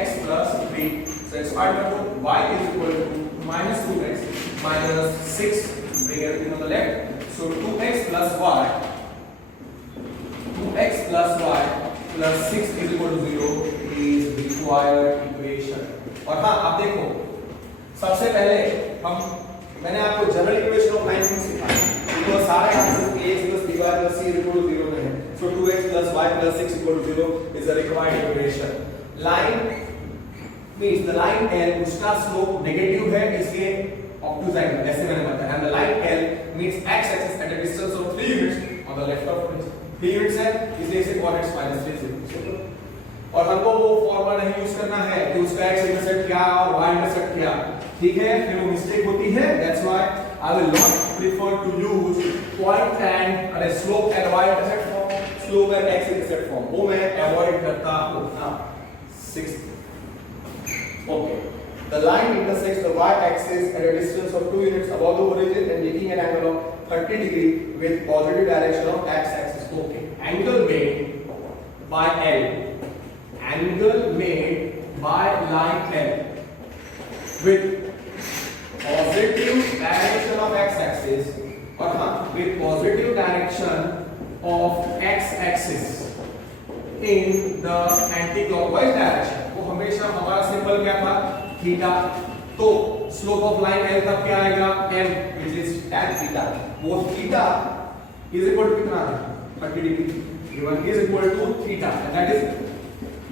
x plus 3. So expand कर दो, y is equal to -2x minus 6. Bring everything on the left. So 2x plus y plus 6 is equal to 0 is required equation. और हाँ आप देखो, सबसे पहले मैंने आपको जनरल इक्वेशन ऑफ लाइन सिखाया, तो सारे answer ax plus by plus c equal to 0 में है. So 2x plus y plus 6 equal to 0 is a required equation. Line means the line L उसका स्लोप नेगेटिव है, इसलिए ऑब्टूज एंगल ऐसे मैंने बताया. And the line L means x axis at a distance of 3 units on the left of origin. 3 units है, इसलिए इसे coordinates -3 0. और हमको वो फॉर्मूला नहीं यूज करना है कि उसका x इंटरसेप्ट क्या और y इंटरसेप्ट क्या. ठीक है, फिर वो मिस्टेक होती है. That's why I will not prefer to use point and अरे slope and y intercept form, slope and x intercept form, वो मैं अवॉइड करता हूं. हां 6. Okay, the line intersects the y axis at a distance of 2 units above the origin and making an angle of 30 degree with positive direction of x axis. Okay, angle made by L, angle made by line L with positive direction of x axis और हाँ with positive direction of x axis in the anti-clockwise direction. वो हमेशा हमारा सिंबल क्या था, थीटा. तो स्लोप ऑफ लाइन L तब क्या आएगा, m which is tan theta. वो थीटा is equal to कितना है 30 degree. given is equal to theta and that is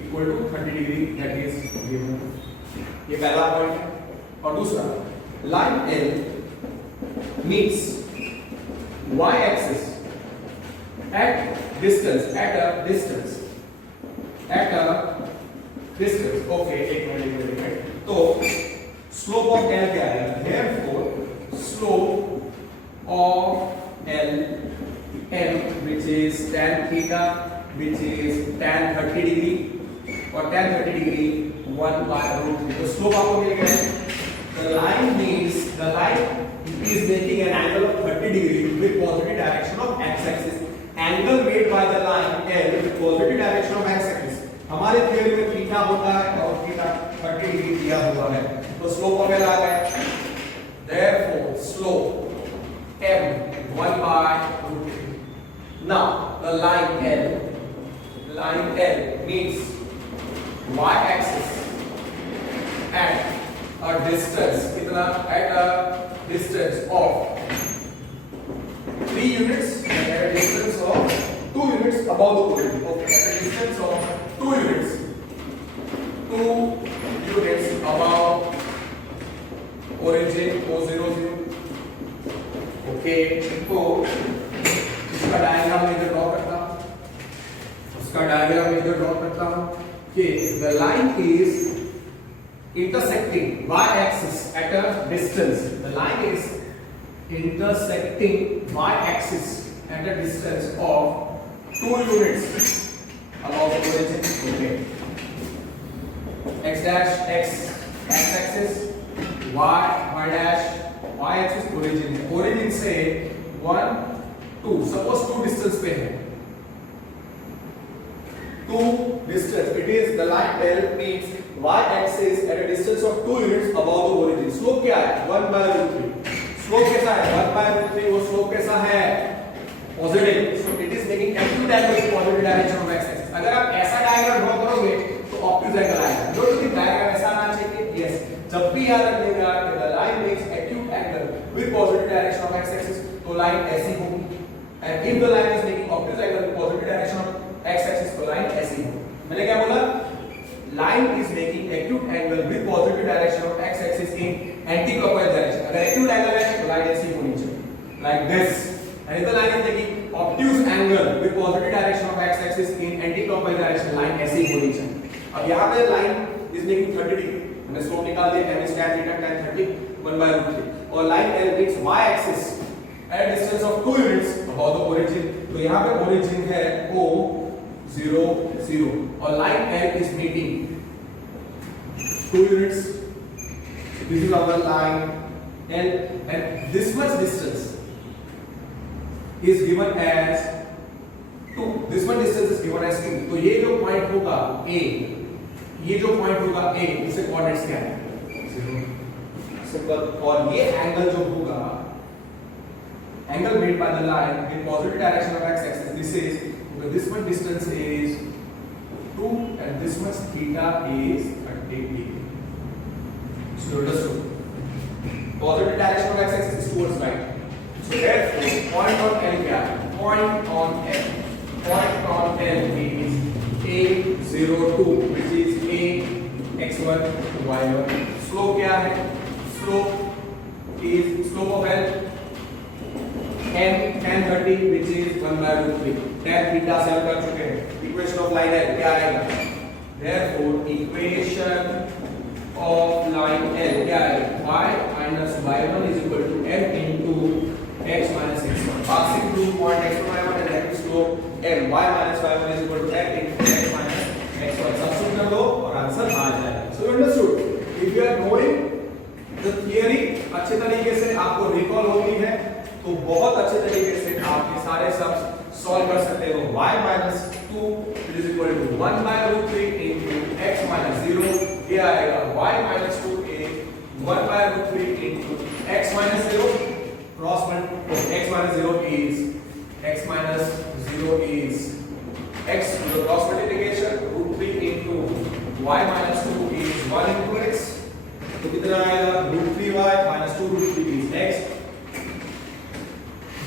equal to 30 degree, that is given. ये पहला पॉइंट है. और दूसरा, line L meets y axis at a distance. Okay, एक मिनट. तो स्लोप ऑफ L क्या है, therefore slope of L m which is tan theta which is tan 30 degree और tan 30 degree 1 by root 3. तो स्लोप आपको मिल गया. The line is making an angle of 30 degree with positive direction of x axis. Angle made by the line L with positive direction of x axis. हमारे थ्योरी में थीटा होता है और थीटा 30 डिग्री दिया हुआ है. तो स्लोप ऑफ L आ गया. Therefore slope m 1 by root 3. Now the line L meets y axis at a distance कितना, at a distance of 3 units and at a distance of 2 units above above the origin. Okay, at a distance of 2 units. 2 units above origin O00. Okay, इनको इसका डायग्राम में इधर ड्रॉ करता हूँ. उसका डायग्राम में इधर ड्रॉ करता हूँ कि the line is intersecting y-axis at a distance. The line is intersecting y-axis at a distance of 2 units above the origin. Okay. X dash x axis, y dash y axis origin. Origin से 1 2 suppose 2 distance पे है. 2 distance. It is the line L means y axis at a distance of 2 units above the origin. Slope क्या है? 1/√3. Slope कैसा है? 1/√3. वो slope कैसा है? Positive. So it is making acute angle in positive direction of x axis. अगर आप ऐसा डायग्राम ड्रॉ करोगे तो ऑब्ट्यूज एंगल आएगा. जो कि डायग्राम ऐसा आना चाहिए. यस. जब भी याद रखिएगा कि the line makes acute angle with positive direction of x axis तो लाइन ऐसी होगी. And if the line is making obtuse angle with positive direction of x axis तो लाइन ऐसी होगी. मैंने क्या बोला? Line is making acute angle with positive direction of x axis in anti-clockwise direction. अगर acute angle है तो लाइन ऐसी होनी चाहिए. Like this. And if the line is making obtuse angle with positive direction of x axis in anti-clockwise direction, line ऐसी होनी चाहिए. अब यहाँ पे line is making 30 degree. हमने slope निकाल दिया. M is tan theta tan 30 1/√3. और line L means y axis at a distance of 2 units above the origin. तो यहाँ पे origin है O00 और line L is meeting 2 units. This is our line L and this much distance is given as 2. This much distance is given as 2. तो ये जो point होगा A, ये जो point होगा A, उससे coordinates क्या है? 0. Simple. और ये angle जो होगा, angle made by the line in positive direction of x axis. This is this much distance is 2 and this much theta is 30 degree. So understood. Positive direction of x axis is towards right. So therefore, point on L क्या है? Point on L is A02, which is A x1 y1. Slope क्या है? Slope of L n tan 30 which is 1/√3. Tan theta से हम कर चुके हैं. Equation of line L क्या आएगा? Therefore, equation of line L क्या है? y minus y1 is equal to m into x minus x1. Passing through point x1 y1 and negative slope m y minus y1 is equal to m into x minus x1. Substitute कर दो और आंसर आ जाएगा. So understood. If you are knowing the theory अच्छे तरीके से आपको रिकॉल होती है तो बहुत अच्छे तरीके से आप ये सारे सब सॉल्व कर सकते हो. y minus 2 is equal to 1/√3 into x minus 0. ये आएगा y minus 2 is 1/√3 into x minus 0. Cross multiply x minus 0 is x minus 0 is x. The cross multiplication √3 into y minus 2 is 1 into x. तो कितना आएगा? √3y minus 2 √3 is x.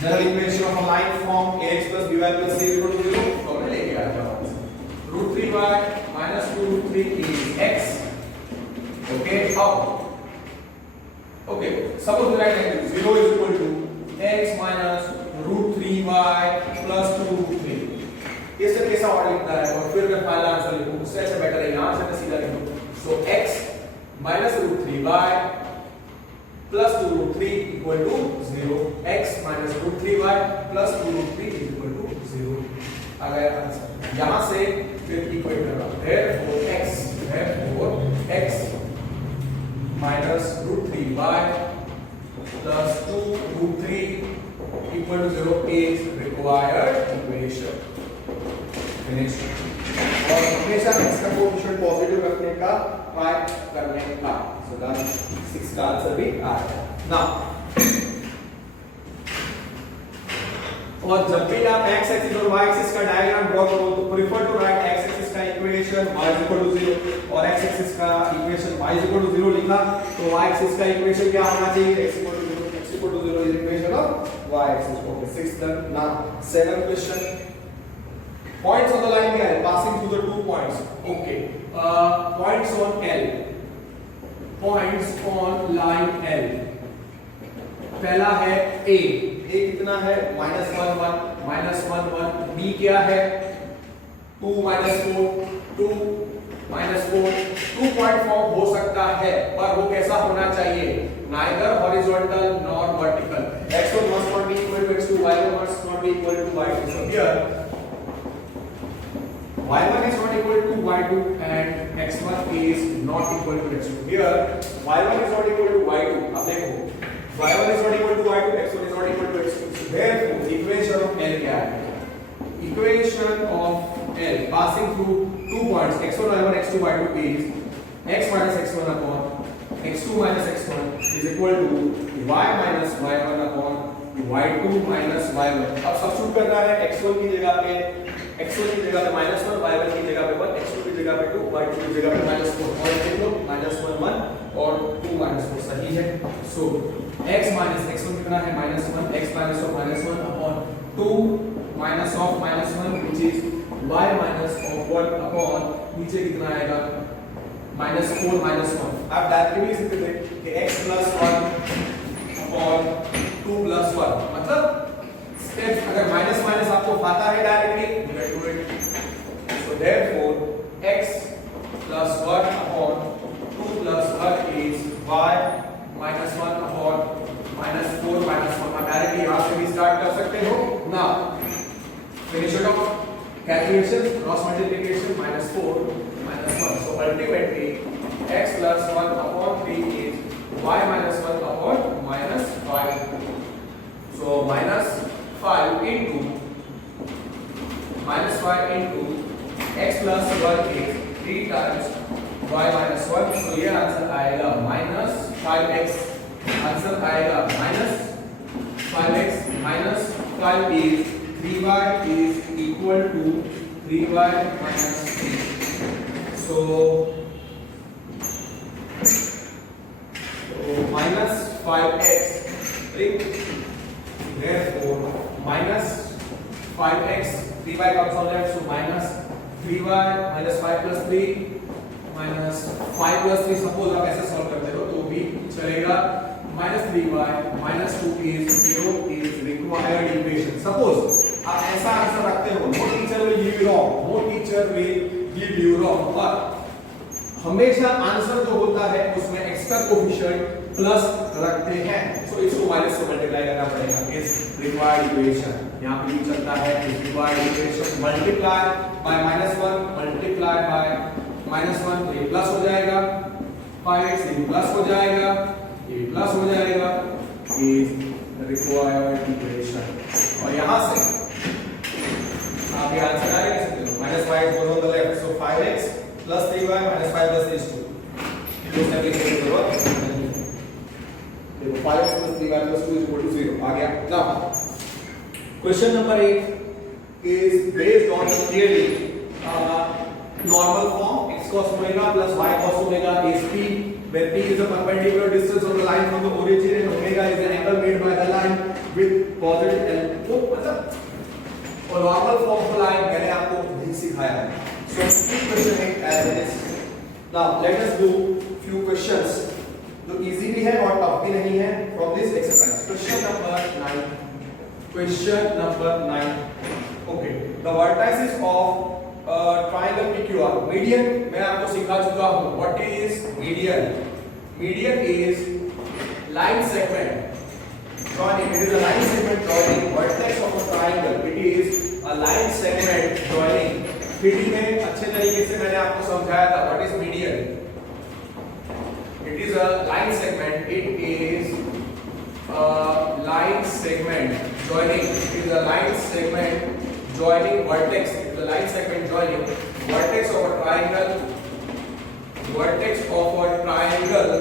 General equation of a line form ax plus by plus c equal to 0. तो हमने लेके आया था. √3y minus 2 √3 is x. Okay, how? Okay, suppose the right angle 0 is equal to x minus √3y plus 2 √3. ये सब कैसा ऑर्डर लिखता है और फिर मैं फाइनल आंसर लिखूं उससे अच्छा बेटर है यहां से मैं सीधा लिखूं. So x minus √3y plus 2 √3 equal to 0. X minus √3y plus 2 √3 is equal to 0. आ गया आंसर. यहां से फिर इक्वेट कर रहा हूं. Therefore x minus √3y plus 2 √3 equal to 0 is required equation. Finished. और हमेशा x का कोएफिशिएंट पॉजिटिव रखने का ट्राई करने का. So that 6 का आंसर भी आ गया. Now और जब भी आप x एक्सिस और y एक्सिस का डायग्राम ड्रॉ करो तो prefer to write x axis का इक्वेशन y = 0 और x एक्सिस का इक्वेशन y = 0 लिखा तो y एक्सिस का इक्वेशन क्या होना चाहिए? x = 0 is equation of y axis. Okay, 6th done. Now 7th question. Points on the line क्या है? Passing through the 2 points. Okay. Points on L. Points on line L. पहला है A. A कितना है? -1 1 -1 1. B क्या है? 2 -4 2 -4. 2 पॉइंट फॉर्म हो सकता है, पर वो कैसा होना चाहिए? Neither horizontal nor vertical. x1 must not be equal to x2, y1 must not be equal to y2. So here y1 is not equal to y2 and x1 is not equal to x2. Here y1 is not equal to y2. अब देखो y1 is not equal to y2, x1 is not equal to x2. So therefore equation of L क्या है? Equation of L passing through 2 points x1 y1 x2 y2 is x minus x1 upon x2 minus x1 is equal to y minus y1 upon y2 minus y1. अब सब्स्टिट्यूट करना है x1 की जगह पे -1 y1 की जगह पे 1 x2 की जगह पे 2 y2 की जगह पे -4 और देख लो -1 1 और 2 -4 सही है. सो x minus x1 कितना है? -1 x minus of -1 upon 2 minus of -1 which is y minus of 1 upon नीचे कितना आएगा? -4 -1. आप डायरेक्टली लिख सकते थे कि x plus 1 upon 2 plus 1. मतलब स्टेप्स अगर माइनस माइनस आपको आता है directly let's do it. So therefore x plus 1 upon 2 plus 1 is y minus 1 upon -4 -1. आप डायरेक्टली यहां से भी स्टार्ट कर सकते हो. Now finish it of. Calculation, cross multiplication, -4 -1. So ultimately x plus 1 upon 3 is y minus 1 upon -5. So -5 into x plus 1 is 3 times y minus 1. So ये आंसर आएगा -5x. आंसर आएगा -5x minus 5 is 3y is equal to 3y minus 3. So minus 5x, right? Therefore minus 5x, 3y comes on left, so minus 3y minus 5 plus 3 minus 5 plus 3. Suppose आप ऐसे सॉल्व करते हो तो भी चलेगा. minus 3y minus 2 is 0 is required equation. Suppose आप ऐसा आंसर रखते हो, no teacher will give you wrong, no teacher will give you wrong. पर हमेशा आंसर जो होता है उसमें x का कोफिशिएंट प्लस रखते हैं. सो इसको माइनस से मल्टीप्लाई करना पड़ेगा. इस रिक्वायर्ड इक्वेशन यहां पे भी चलता है. इस required equation multiply by -1 multiply by -1 तो ये प्लस हो जाएगा. 5x ये प्लस हो जाएगा, ये प्लस हो जाएगा. Is required equation. और यहां से आप ये आंसर आ सकते हो. -5 goes on the left, so 5x plus 3y minus 5 plus 3 is 2. तो सिंपलीफाई की जरूरत नहीं है. देखो 5x plus 3y plus 2 is equal to 0 आ गया. Now question number 8 is based on clearly normal form x cos omega plus y cos omega is p, where p is the perpendicular distance of the line from the origin and omega is the angle made by the line with positive L. तो मतलब और नॉर्मल फॉर्म को लाइन मैंने आपको नहीं सिखाया है. सो क्वेश्चन है as it is. Now let us do few questions जो इजी भी है और टफ भी नहीं है from this exercise. Question number 9. Okay, the vertices of triangle PQR. Median मैं आपको सिखा चुका हूं. What is median? Median is line segment joining. It is a line segment joining vertex of a triangle. It is a line segment joining. PD में अच्छे तरीके से मैंने आपको समझाया था. What is median? It is a line segment. It is a line segment joining. It is a line segment joining vertex. It is a line segment joining vertex of a triangle. Vertex of a triangle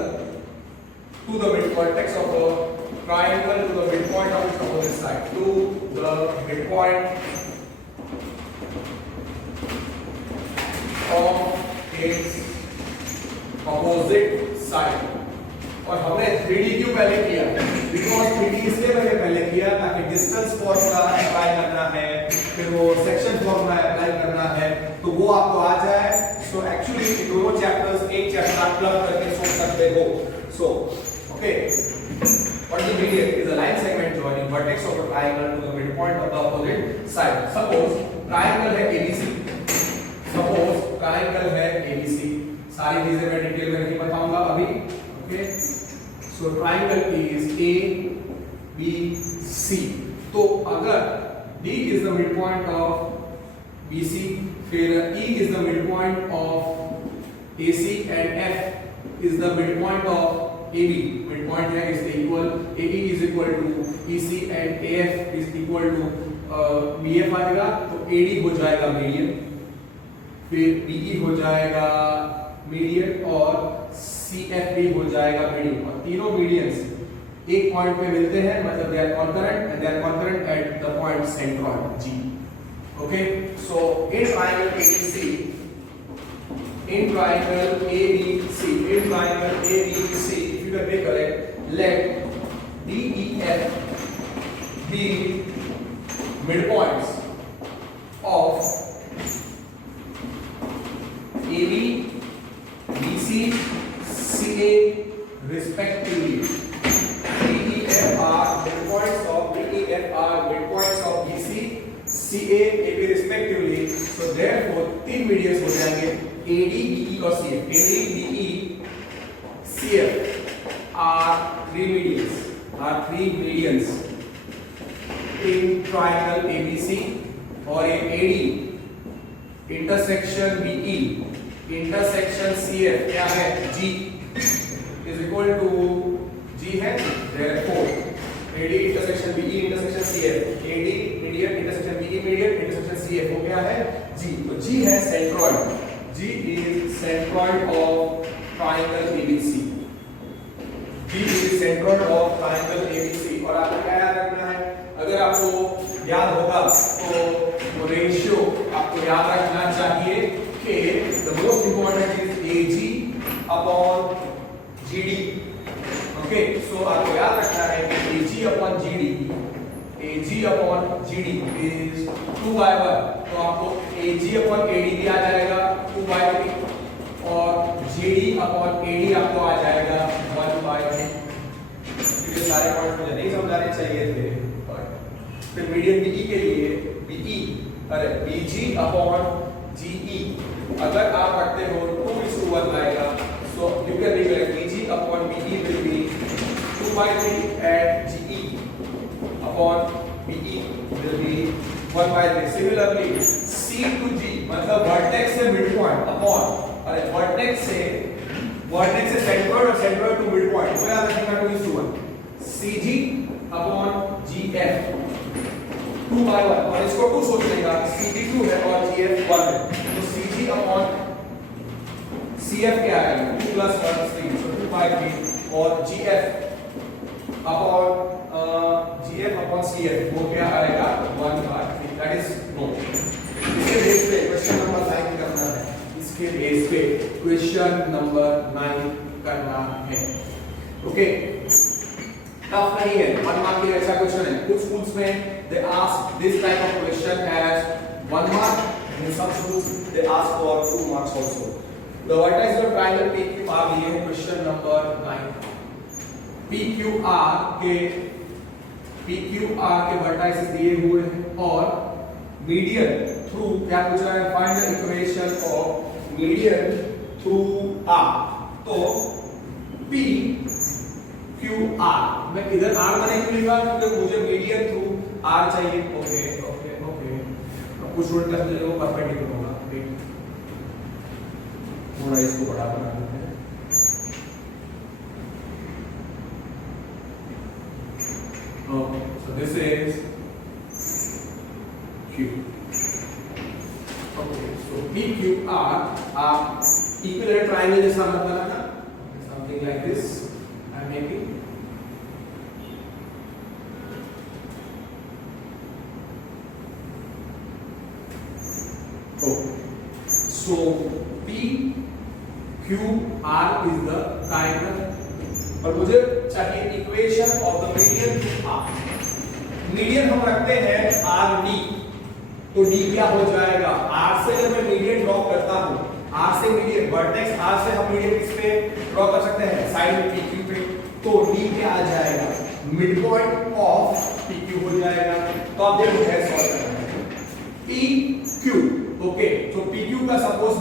to the vertex of a triangle to the midpoint of its opposite side. To the midpoint of its opposite side. और हमने 3D क्यों पहले किया? बिकॉज 3D इसलिए मैंने पहले किया ताकि डिस्टेंस फॉर्मूला अप्लाई करना है, फिर वो सेक्शन फॉर्मूला अप्लाई तो वो आपको आ जाए। सो एक्चुअली दोनों चैप्टर्स एक चैप्टर आप क्लब करके सोच सकते हो। So okay, what the median is a line segment joining vertex of a triangle to the midpoint of the opposite side. Suppose triangle है ABC, suppose triangle है ABC, सारी चीजें मैं डिटेल में नहीं बताऊंगा अभी। Okay, so triangle is A B C। तो अगर D is the midpoint of BC, फिर E is the midpoint of AC and F is the midpoint of AB, midpoint है इसके equal, AE is equal to EC and AF is equal to BF आएगा, तो AD हो जाएगा मीडियन, फिर BE हो जाएगा मीडियन और CF भी हो जाएगा मीडियन। और तीनों मीडियंस एक पॉइंट पे मिलते हैं, मतलब they are concurrent and they are concurrent at the point centroid G। Okay, so in triangle ABC, in triangle ABC, in triangle ABC, if you can recollect, let DEF be midpoints of AB, BC, CA respectively. DEF are midpoints of BC, CA, AB respectively. So therefore तीन मीडियंस हो जाएंगे AD, BE और CF। AD, BE, CF are three medians in triangle ABC। और ये AD intersection BE intersection CF क्या है, G is equal to G है, therefore AD intersection BE intersection CF, AD median intersection BE median intersection CF हो गया है G। तो G है centroid, G is centroid of triangle ABC, G is centroid of triangle ABC। और आपको क्या याद रखना है, अगर आपको याद होगा तो रेशियो आपको याद रखना चाहिए कि the most important is AG upon GD। Okay, so आपको याद रखना है कि AG upon GD is 2/1, तो आपको AG upon AD भी आ जाएगा 2/3 और GD upon AD आपको आ जाएगा 1/3। ये सारे पॉइंट मुझे नहीं समझाने चाहिए थे। फिर मीडियन BE के लिए BG upon GE अगर आप रखते हो 2:1 आएगा, so you can recollect BG upon BE will be 2/3 and GE upon BE will be 1/3। Similarly C to G मतलब वर्टेक्स से मिड पॉइंट अपॉन वर्टेक्स से सेंट्रोइड और सेंट्रोइड टू मिड पॉइंट, वो याद रखना 2:1। CG अपॉन GF 2/1 और इसको 2 सोच लेगा, CG 2 है और GF 1 है, तो CG अपॉन CF क्या है 2 + 1 3, so 2/3 और GF अपॉन CF वो क्या आएगा 1/3, दैट इज नो। इसके बेस पे क्वेश्चन नंबर 9 करना है, इसके बेस पे क्वेश्चन नंबर 9 करना है। ओके, टफ नहीं है, 1 मार्क के ऐसा क्वेश्चन है। कुछ स्कूल्स में they ask this type of question as 1 mark, in some schools they ask for 2 marks also। The vertex of triangle PQR दिए हैं क्वेश्चन नंबर 9। PQR के वर्टाइसेस दिए हुए हैं और मीडियन थ्रू क्या पूछ रहा है, find the equation of median through R। तो PQR मैं इधर R मैंने क्यों लिखा, क्योंकि मुझे मीडियन थ्रू R चाहिए। ओके ओके ओके, अब कुछ उल्टा से वो परपेंडिकुलर होगा, थोड़ा इसको बड़ा बना देते हैं। Okay, so this is Q। Okay, so PQR आप equilateral triangle जैसा मत बनाना, something like this I am making। Okay, so PQR is the triangle और मुझे चाहिए equation of the median to R। Median हम रखते हैं RD, तो D क्या हो जाएगा, R से जब मैं मीडियन से मीडियन वर्टेक्स आर से हम मीडियन किस पे ड्रॉ कर सकते हैं, साइड में PQ पे, तो D क्या आ जाएगा, मिड पॉइंट ऑफ PQ हो जाएगा। तो आप देखो है सॉल्व करना है PQ, ओके। तो PQ का सपोज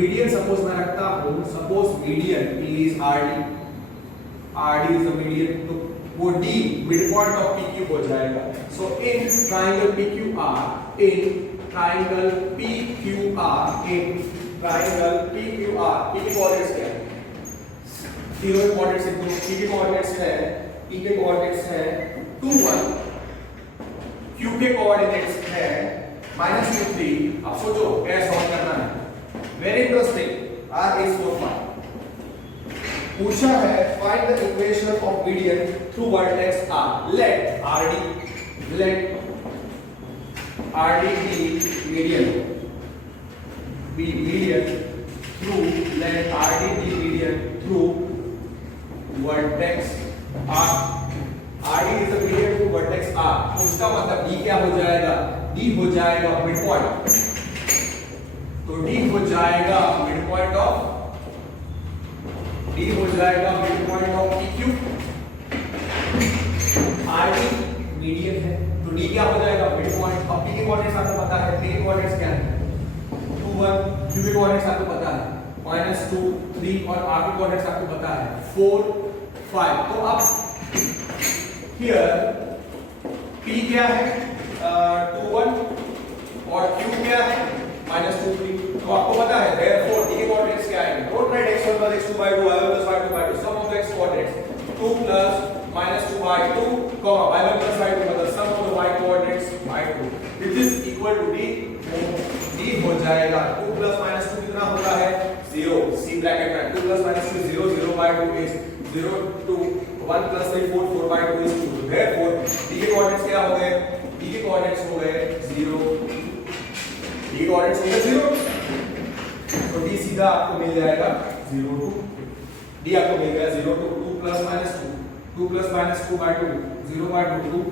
मीडियन सपोज मैं रखता हूं, suppose median is RD is the median, तो वो D mid point of PQ हो जाएगा। So in triangle PQR, in triangle PQR, in triangle PQR, P के कोऑर्डिनेट्स क्या है, तीनों कोऑर्डिनेट्स लिख दो। P के कोऑर्डिनेट्स है, P के कोऑर्डिनेट्स है 2 1, Q के कोऑर्डिनेट्स है -2 3। अब सोचो कैसे सॉल्व करना है, वेरी इंटरेस्टिंग। R is 4 5। पूछा है find the equation of median through vertex R। Let RD be median through, let RD be median through vertex R। RD is the median through vertex R, तो इसका मतलब D क्या हो जाएगा, D हो जाएगा मिड पॉइंट, तो D हो जाएगा mid point of PQ। RD median है तो D क्या हो जाएगा, मिड पॉइंट। अब P के कोऑर्डिनेट्स आपको पता है, P के कोऑर्डिनेट्स क्या है 2 1, Q के कोऑर्डिनेट्स आपको पता है -2 3, और R के कोऑर्डिनेट्स आपको पता है 4 5। तो अब हियर P क्या है 2 1 और Q क्या है -2 3, तो आपको पता है therefore D के कोऑर्डिनेट्स क्या आएंगे, don't write x1 + x2 / 2 y1 + y2 / 2, sum of the x coordinates 2 + -2 by 2, y1 + y2 मतलब sum of the y coordinates by 2, which is equal to D। D हो जाएगा 2 + -2 कितना होता है 0, C ब्रैकेट में 2 + -2 0 0 by 2 is 0 2 1 + 3 4 4 by 2 is 2। therefore D के कोऑर्डिनेट्स क्या हो गए, D के कोऑर्डिनेट्स हो गए 0, D के कोऑर्डिनेट्स हो गए 0, तो D सीधा आपको मिल जाएगा 0 2, D आपको मिल गया 0 2 2 + -2 2 + -2 by 2 0 by 2 2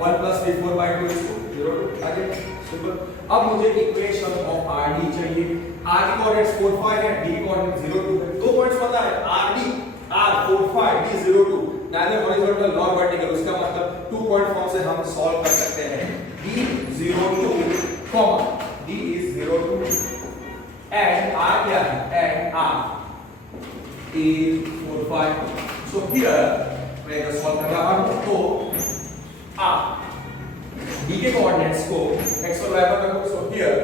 1 + 3 4 by 2 is 2 0 2। आगे सिंपल। अब मुझे इक्वेशन ऑफ RD चाहिए। R की कोऑर्डिनेट्स 4 5 है, D की कोऑर्डिनेट्स 0 2 है। दो पॉइंट्स पता है, RD R 4 5 D 0 2, neither horizontal nor vertical, उसका मतलब 2 पॉइंट फॉर्म से हम सॉल्व कर सकते हैं। D 0 2, D is 0 2 and R क्या है, and R is 4 5। So here मैं इधर सॉल्व कर रहा हूं, तो आप D के कोऑर्डिनेट्स को x और y पर रखो। So here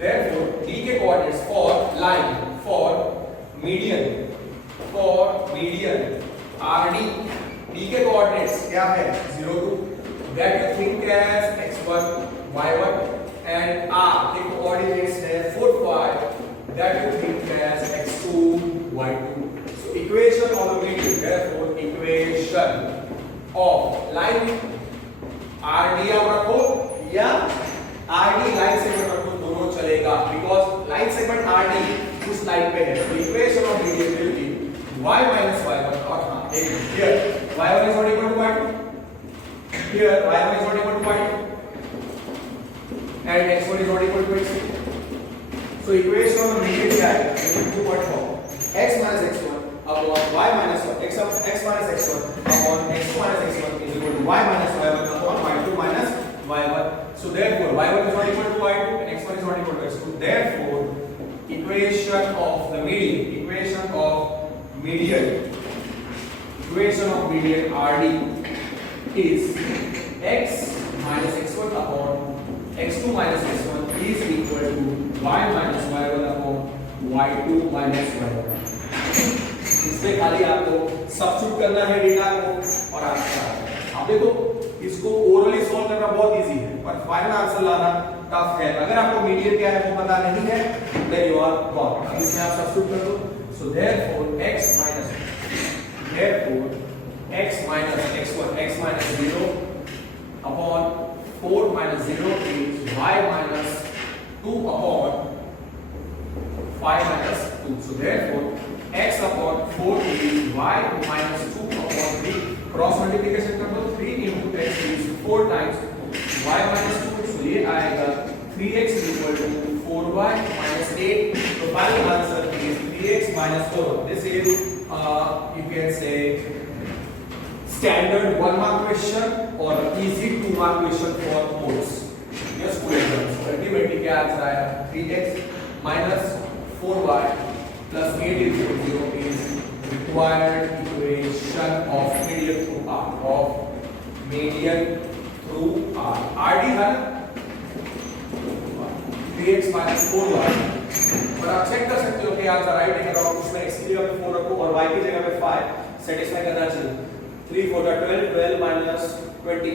therefore D के coordinates for line, for median RD, D के कोऑर्डिनेट्स क्या है 0 2, that you think as x1 y1, and R के कोऑर्डिनेट्स है 4 5, that you think as x2 y2। So equation of the median, therefore equation of line RD आप रखो या RD लाइन सेगमेंट रखो, दोनों चलेगा, बिकॉज लाइन सेगमेंट RD उस लाइन पे है। तो equation of median will be y - y1, और हां एक here y1 is not equal to y2, here y1 is not equal to y2 and x1 is not equal to x2। so equation of the median क्या है, 2.4 x - x1 upon y - 1 x minus x1 upon x2 minus x1 is equal to y minus y1 upon y2 minus y1। So therefore y1 is not equal to y2 and x1 is not equal to x2। Therefore equation of the median, equation of median RD is x minus x1 upon x2 minus x1 is equal to y minus y1 upon y2 minus y1। इसमें खाली आपको सब्स्टिट्यूट करना है डेटा को और आंसर। आप देखो इसको ओरली सॉल्व करना बहुत इजी है, पर फाइनल आंसर लाना टफ है। अगर आपको मीडियन क्या है वो पता नहीं है, देन यू आर गॉन। अब इसमें आप सब्स्टिट्यूट कर दो। So therefore x minus x1 x minus 0 upon 4 minus 0 is y minus 2 upon 5 minus 2। So therefore x upon 4 is y minus 2 upon 3। Cross multiplication कर दो, 3 into x is 4 times y minus 2, so ये आएगा 3x equal to 4y minus 8. So final answer is 3x minus 4. This is you can say standard 1 mark question or easy 2 mark question for boards. Yes, school exams. Ultimately क्या आंसर आया? 3x minus 4y plus 8 is 0 is required equation of median through R of median through R. RD था ना? 3x minus 4y. और आप चेक कर सकते हो कि आंसर राइट है और उसमें x की जगह पे 4 रखो और y की जगह पे 5 सेटिस्फाई करना चाहिए. 3 4 12 12 minus 20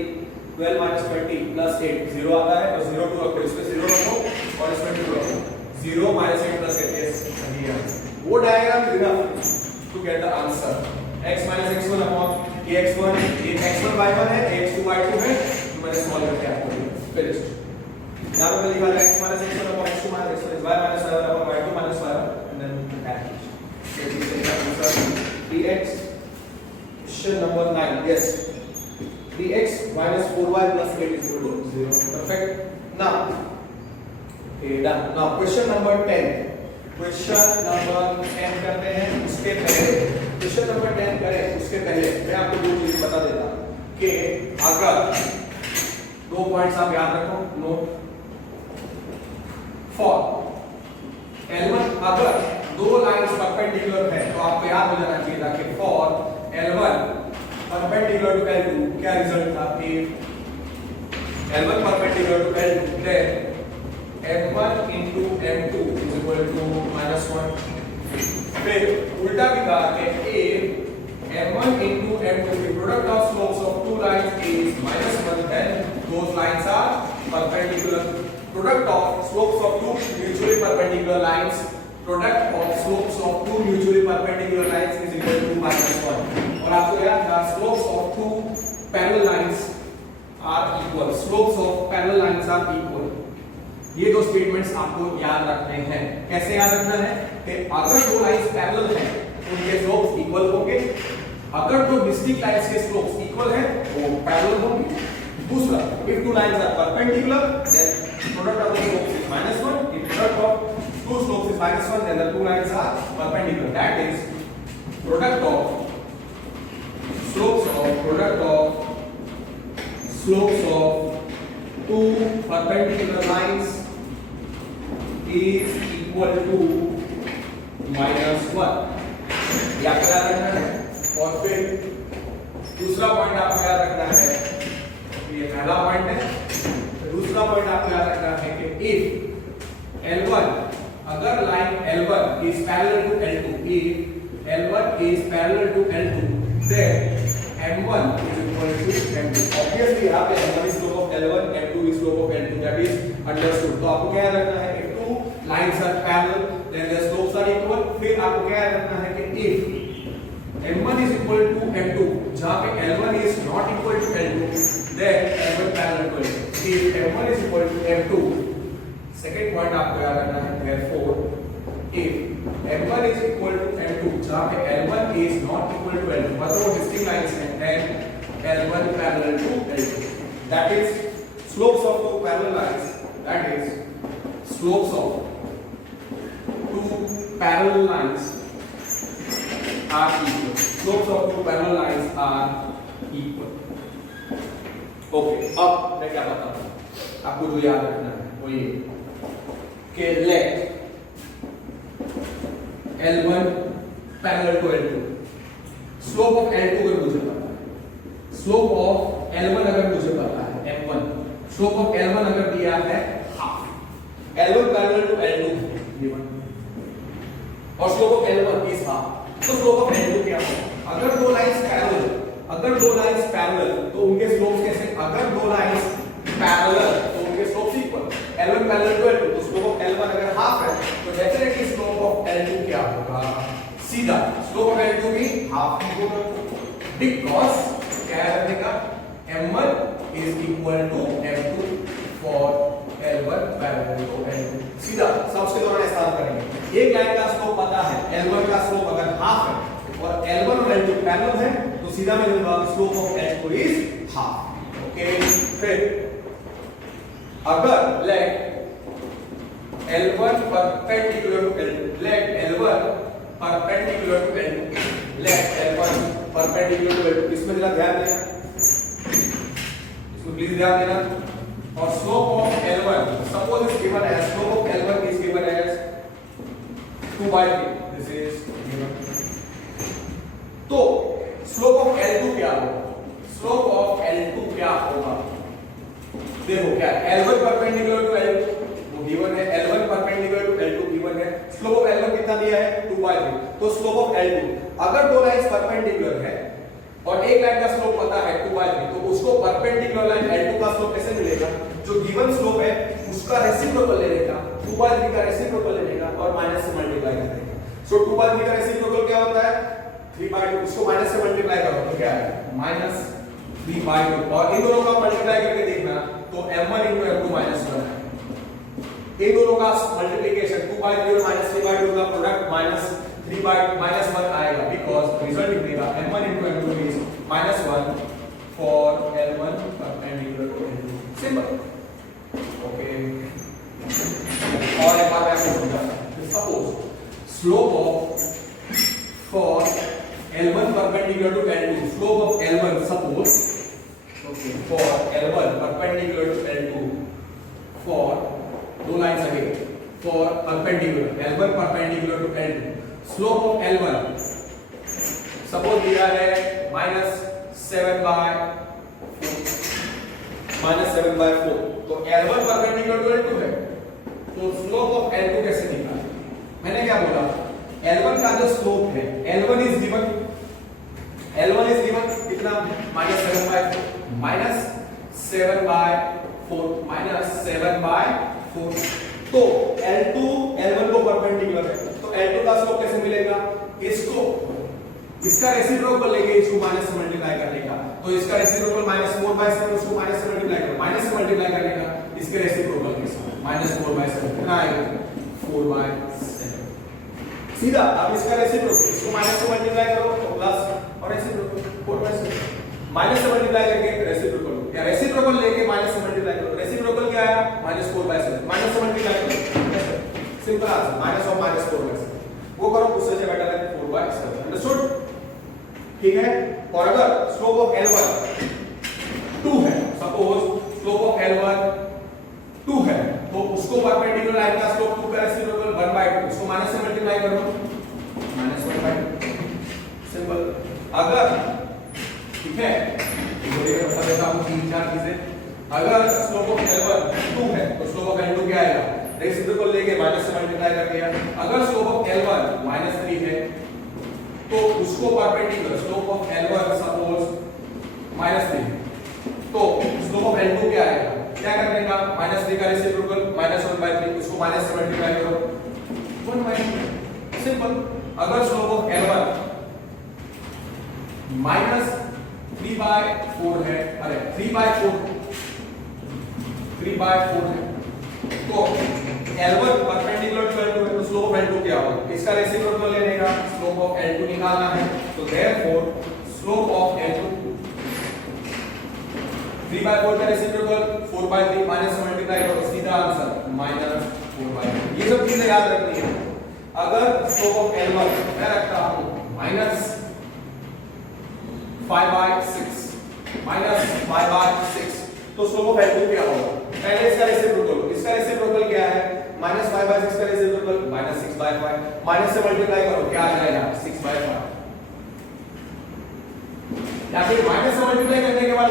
12 minus 20 plus 8 0 आता है और 0 2 रखो इसमें 0 रखो और इसमें 2 रखो 0 minus 8 plus 8 yes वो diagram is enough to get the answer. x minus x1 upon ax1 ये x1 y1 है ax2 y2 है तो मैंने सॉल्व करके आपको दिया फिनिश. यहाँ पे लिखा था x minus x1 upon x2 minus x1 is y minus y1 upon y2 minus y1 and then add. So this is the answer dx. Question number 9. Yes. 3x minus 4y plus 8 is equal to 0. Perfect. Now, okay, done. Now, question number 10. Question number 10 करते हैं. उसके पहले question number 10 करें उसके पहले मैं आपको दो चीज बता देता हूँ कि अगर दो पॉइंट्स आप याद रखो नोट फॉर L1 अगर दो लाइंस परपेंडिकुलर है तो आपको याद हो जाना चाहिए था कि for L1 perpendicular to L2 क्या रिजल्ट था if L1 perpendicular to L2 then M1 into M2 is equal to -1. फिर उल्टा भी कहा कि if M1 into M2 the product of slopes of two lines is -1 then those lines are perpendicular. Product of slopes of two mutually perpendicular lines product of slopes of two mutually perpendicular lines is equal to -1. और आपको याद था slopes of two parallel lines are equal. Slopes of parallel lines are equal. ये दो स्टेटमेंट्स आपको याद रखने हैं. कैसे याद रखना है कि अगर दो लाइंस पैरेलल हैं उनके स्लोप्स इक्वल होंगे. अगर दो डिस्टिंक्ट लाइंस के स्लोप्स इक्वल हैं वो पैरेलल होंगे. दूसरा if two lines are perpendicular then product of the slopes is -1. If product of two slopes is -1 then the two lines are perpendicular. That is product of slopes of two perpendicular lines is equal to -1. ये आपको याद रखना है. और फिर दूसरा पॉइंट आपको याद रखना है, ये पहला पॉइंट है. दूसरा पॉइंट आपको याद रखना है कि if L1 अगर line L1 is parallel to L2, if L1 is parallel to L2 then M1 is equal to M2. Obviously यहाँ पे M1 is slope of L1, M2 is slope of L2. That is understood. तो आपको क्या याद रखना है? If two lines are parallel, then their slopes are equal. फिर आपको क्या याद रखना है कि if M1 is equal to M2, जहाँ पे L1 is not equal to L2, then M1 parallel to L2. If M1 is equal to M2, second point आपको याद रखना है. Therefore, if M1 is equal to M2, जहाँ पे L1 is not equal to L2, मतलब distinct lines हैं, then L1 parallel to L2. That is slopes of two parallel lines. That is slopes of two parallel lines are equal. Slopes of two parallel lines are equal. Okay. अब मैं क्या बताता हूँ? आपको जो याद रखना है वो ये कि let L1 parallel to L2. Slope of L2 अगर मुझे पता है, slope of L1 अगर मुझे पता है M1, slope of L1 अगर दिया है half, L1 parallel to L2 given, और slope of L1 is half, तो slope of L2 क्या होगा? अगर दो लाइंस पैरेलल तो उनके स्लोप्स कैसे? अगर दो लाइंस पैरेलल तो उनके slopes equal. L1 parallel to L2 तो स्लोप ऑफ L1 अगर हाफ है तो डेफिनेटली स्लोप ऑफ L2 क्या होगा? सीधा स्लोप ऑफ L2 भी हाफ ही होगा, बिकॉज़ क्या रहेगा? M1 is equal to M2 for L1 parallel to L2. सीधा सबसे दौरान इस्तेमाल करेंगे. एक लाइन का स्लोप पता है, L1 का स्लोप अगर हाफ है और L1 और L2 पैरेलल है तो सीधा मिलेगा slope of L2 is half. Okay. फिर अगर late L1 perpendicular to L2, let L1 perpendicular to L2, let L1 perpendicular to L2, इसमें जरा ध्यान देना, इसमें प्लीज ध्यान देना। और slope of L1 suppose is given as, slope of L1 is given as 2/3, this is given। तो slope of L2 क्या होगा? slope of L2 क्या होगा? देखो क्या L1 perpendicular to L2 वो गिवन है, L1 perpendicular to L2 given है, स्लोप ऑफ L1 कितना दिया है 2/3, तो स्लोप ऑफ L2 अगर दो लाइंस परपेंडिकुलर है और एक लाइन का स्लोप पता है 2/3, तो उसको परपेंडिकुलर लाइन L2 का स्लोप कैसे मिलेगा? जो गिवन स्लोप है उसका रेसिप्रोकल ले लेगा, 2/3 का रेसिप्रोकल ले लेगा और माइनस से मल्टीप्लाई कर देगा। सो 2/3 का रेसिप्रोकल क्या होता है 3/2, उसको माइनस से मल्टीप्लाई करो तो क्या आएगा -3/2, और इन दोनों का मल्टीप्लाई करके देखना तो m1 * m2 -1 है। इन दोनों का मल्टीप्लिकेशन 2/3 और -3/2 का प्रोडक्ट -1 आएगा, बिकॉज़ रिजल्ट निकलेगा m1 * m2 is -1 for L1 perpendicular to L2, simple. Okay, और एक बार मैं आपको समझाता हूं। Suppose slope of for L1 perpendicular to L2, slope of L1 suppose, okay, for L1 perpendicular to L2, for दो lines again, for perpendicular L1 perpendicular to L2, slope of L1 suppose दिया है -7/4, तो L1 perpendicular to L2 है, तो slope of L2 कैसे निकालें? मैंने क्या बोला, L1 का जो स्लोप है L1 इज गिवन कितना -7/4, तो L2 L1 को परपेंडिकुलर है, तो L2 का स्लोप कैसे मिलेगा? इसका रेसिप्रोकल लेके इसको माइनस से मल्टीप्लाई करने का, तो इसका रेसिप्रोकल -4/7, उसको माइनस से मल्टीप्लाई करो, माइनस से मल्टीप्लाई करने का, इसके रेसिप्रोकल के साथ -4/7 कितना आएगा 4/7, सीधा। अब इसका रेसिप्रोकल, इसको माइनस से मल्टीप्लाई करो तो प्लस और रेसिप्रोकल 4/7, माइनस से मल्टीप्लाई करके रेसिप्रोकल, या रेसिप्रोकल लेके माइनस से मल्टीप्लाई करो, रेसिप्रोकल क्या आया -4/7, माइनस से मल्टीप्लाई करो, सिंपल आंसर -4/7, वो करो, उससे से बेटर है 4/7, अंडरस्टूड? ठीक है। और अगर स्लोप ऑफ L1 2 है, सपोज स्लोप ऑफ L1 2 है, तो उसको परपेंडिकुलर लाइन का स्लोप 2 का रेसिप्रोकल 1/2, उसको माइनस से मल्टीप्लाई करो -1/2, सिंपल। अगर ठीक है, ये बता देता हूं 3-4 चीजें। अगर स्लोप ऑफ L1 2 है तो स्लोप ऑफ L2 क्या आएगा? रेसिप्रोकल लेके माइनस से मल्टीप्लाई कर दिया। अगर स्लोप ऑफ L1 -3 है तो उसको perpendicular slope of L1 suppose -3, तो स्लोप ऑफ L2 क्या आएगा? क्या करने का? -3 का रेसिप्रोकल -1/3, उसको माइनस से मल्टीप्लाई करो 1/3, सिंपल। अगर स्लोप ऑफ L1 -3/4 है, अरे 3/4 है, तो L1 परपेंडिकुलर टू L2 है, तो स्लोप ऑफ L2 क्या होगा? इसका रेसिप्रोकल लेने का, स्लोप ऑफ L2 निकालना है, तो देयरफॉर स्लोप ऑफ L2 3/4 का रेसिप्रोकल 4/3, माइनस से मल्टीप्लाई करो, सीधा आंसर -4/3। ये सब चीजें याद रखनी है। अगर स्लोप ऑफ L1 मैं रखता हूं -5/6, तो स्लोप ऑफ L2 क्या होगा? पहले इसका रेसिप्रोकल क्या है? -5/6 का रेसिप्रोकल -6/5, माइनस से मल्टीप्लाई करो, क्या आ जाएगा 6/5, या फिर माइनस से मल्टीप्लाई करने के बाद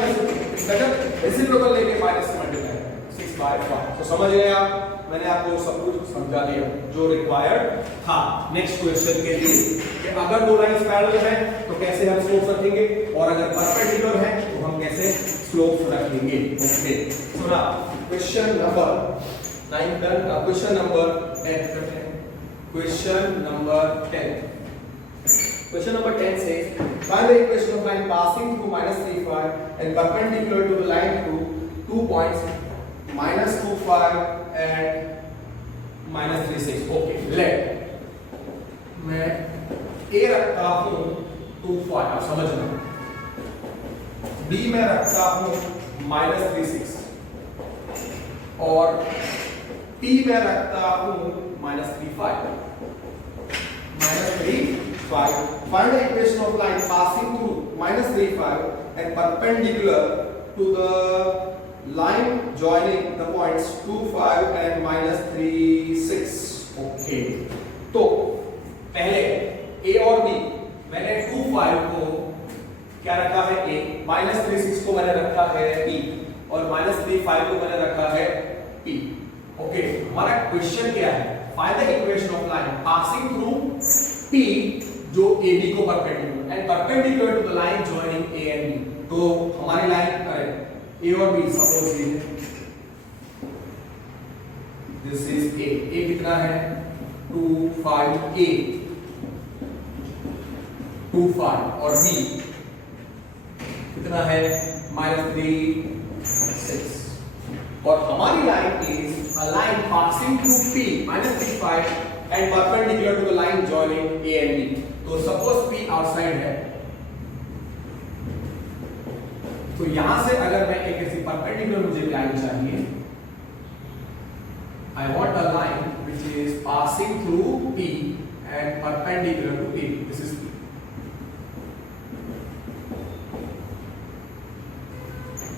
रेसिप्रोकल लेके माइनस से मल्टीप्लाई 6/5। तो समझ गए आप? मैंने आपको सब कुछ समझा दिया जो रिक्वायर्ड था नेक्स्ट क्वेश्चन के लिए, कि अगर दो लाइंस पैरेलल हैं तो कैसे हम स्लोप्स रखेंगे, और अगर परपेंडिकुलर हैं तो हम कैसे स्लोप्स रखेंगे। Okay, so now question number 9 done. Question number 10 Question number 10. Question number 10 says, find the equation of line passing through -3, 5 and perpendicular to the line through 2 points -2, 5 and -3, 6. Okay, let मैं A रखता हूँ 2, 5, आप समझना। B में रखता हूँ -3, 6 और P में रखता हूं -3 5 -3 5. Find the equation of line passing through -3 5 and perpendicular to the line joining the points 2 5 and -3 6. Okay. तो पहले A और B मैंने 2 5 को क्या रखा है A, -3 6 को मैंने रखा है B और -3 5 को मैंने रखा है P. ओके, हमारा क्वेश्चन क्या है? Find the equation of line passing through P जो AB को perpendicular and perpendicular to the line joining A and B. तो हमारी लाइन A और B सपोज ये दिस इज A कितना है 2 5 A 2 5 और B कितना है -3 6 और हमारी line is a line passing through P -3 5 and perpendicular to the line joining A and B. तो सपोज P आउटसाइड है, तो यहां से अगर मैं एक ऐसी परपेंडिकुलर मुझे लाइन चाहिए, I want a line which is passing through P and perpendicular to A. This is P.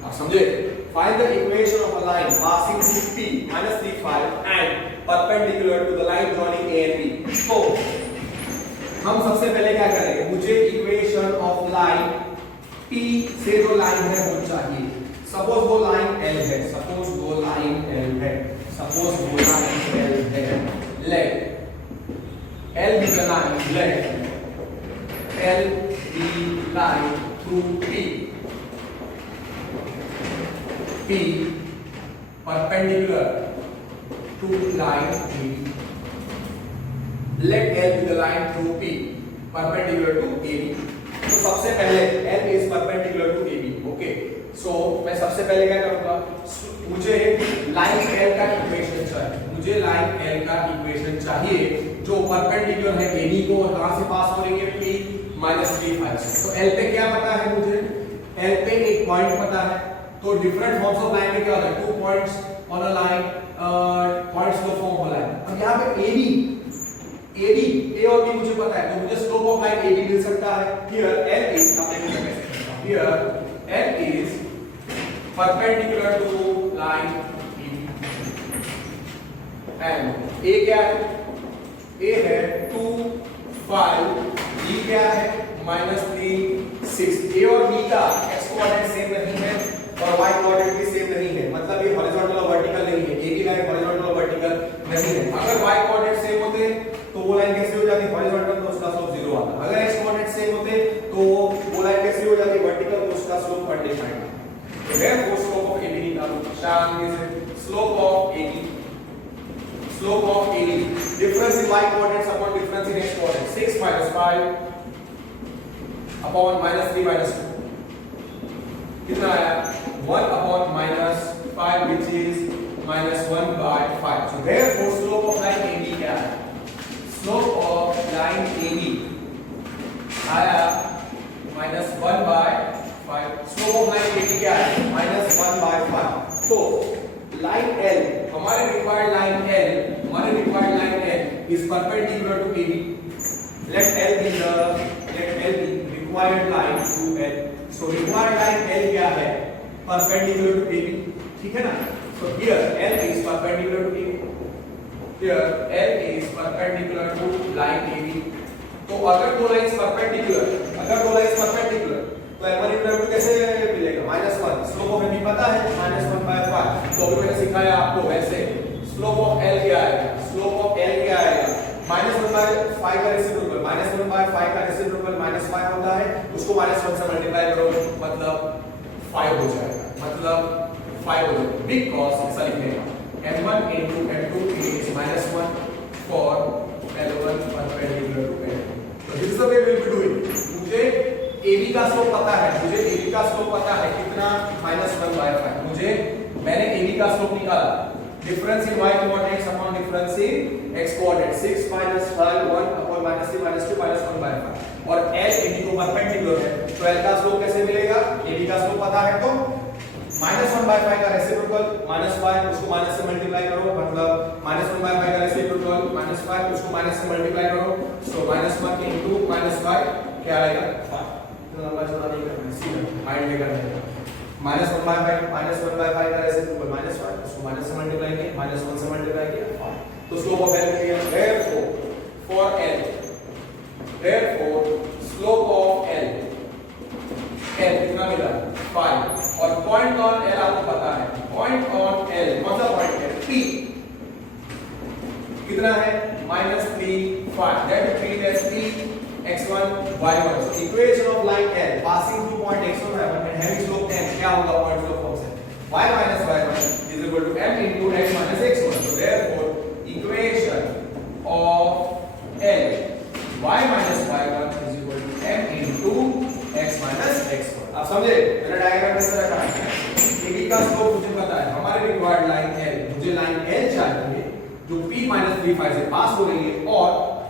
आप समझे? Find the equation of a line passing through P -3 5 and perpendicular to the line joining A and B. तो हम सबसे पहले क्या करेंगे? मुझे इक्वेशन ऑफ लाइन P से जो लाइन है वो चाहिए. सपोज वो लाइन L है, सपोज वो लाइन L है, सपोज वो लाइन L है. Let L be the line, let L be line through P. P perpendicular to line AB. Let L be the line through P perpendicular to AB. तो सबसे पहले L is perpendicular to AB. Okay, so मैं सबसे पहले क्या करूंगा? मुझे लाइन L का इक्वेशन चाहिए. मुझे लाइन L का इक्वेशन चाहिए जो परपेंडिकुलर है AB को और कहां से पास हो रही है P -3 5 से. तो L पे क्या पता है मुझे? L पे एक पॉइंट पता है. तो डिफरेंट फॉर्म्स ऑफ लाइन में क्या होता है? 2 points on a line, points को फॉर्म हो लाइन. अब यहां पे AB A और B मुझे पता है, तो मुझे स्लोप ऑफ लाइन AB मिल सकता है. Here L is here L is perpendicular to line AB and A क्या है? A है 2 5, B क्या है? -3 6. A और B का x कोऑर्डिनेट सेम नहीं है और y कोऑर्डिनेट भी सेम नहीं है, मतलब ये हॉरिजॉन्टल और वर्टिकल नहीं है. AB लाइन हॉरिजॉन्टल और वर्टिकल नहीं है. अगर y कोऑर्डिनेट सेम होते तो वो लाइन कैसे हो जाती? हॉरिजॉन्टल, तो उसका स्लोप 0 आता. अगर x कोऑर्डिनेट सेम होते तो वो लाइन कैसे हो जाती? वर्टिकल, तो उसका स्लोप अनडिफाइंड. तो देयरफॉर स्लोप ऑफ AB निकालो. शाम is slope of AB, slope of AB difference in y coordinates upon difference in x coordinate. 6 - 5 upon -3 - 2 कितना आया? 1 upon -5 which is -1/5. So therefore slope of line AB क्या है? Slope of line AB आया -1/5. Slope of line AB क्या है? -1/5. तो line L, हमारे required line L is perpendicular to AB. Let L be required line to L. So required line L क्या है? Perpendicular to AB. ठीक है ना? So here L is perpendicular to AB. Here L is perpendicular to line AB. तो अगर दो लाइंस परपेंडिकुलर, तो M1 इक्वल कैसे मिलेगा? -1. स्लोप ऑफ AB पता है, -1/5. तो अभी मैंने सिखाया आपको वैसे. स्लोप ऑफ L क्या आएगा? -1/5 का रेसिप्रोकल, -1/5 का रेसिप्रोकल -5 होता है. उसको -1 से मल्टीप्लाई करो, मतलब 5 हो जाएगा. बिकॉज़ ऐसा लिखेगा M1 into M2 is -1 for L1 perpendicular to L. So this is the way we will be doing. मुझे AB का स्लोप पता है, कितना? -1/5. मैंने AB का स्लोप निकाला. Difference in y coordinates upon difference in x coordinate. 6 - 5 1 upon -3 - 2 -1/5. और L AB को परपेंडिकुलर है, तो L का स्लोप कैसे मिलेगा? AB का स्लोप पता है तो -1/5 का रेसिप्रोकल -5, उसको माइनस से मल्टीप्लाई करो, मतलब -1/5 का रेसिप्रोकल -5, उसको माइनस से मल्टीप्लाई करो, सो -1 into -5 क्या आएगा 5। तो लंबा चौड़ा नहीं करना है, सीधा हाइट लेकर आएगा। -1/5 का रेसिप्रोकल -5, उसको माइनस से मल्टीप्लाई किया, -1 से मल्टीप्लाई किया 5। तो स्लोप ऑफ L मिल गया। Therefore for L, therefore slope of L कितना मिला 5, और पॉइंट ऑन L आपको पता है, पॉइंट ऑन L कौन सा पॉइंट है P, कितना है -3 5, that P is P x1 y1। so equation of line L passing through point x1 y1 and having slope m क्या होगा point slope function y minus y1 is equal to m into x minus x1। so therefore equation of L y minus y1 is equal to m into x minus x1। आप समझे, मैंने डायग्राम कैसे रखा है, AB का स्लोप मुझे पता है, हमारे रिक्वायर्ड लाइन L, मुझे लाइन L चाहिए जो P minus 3 5 से पास हो रही है और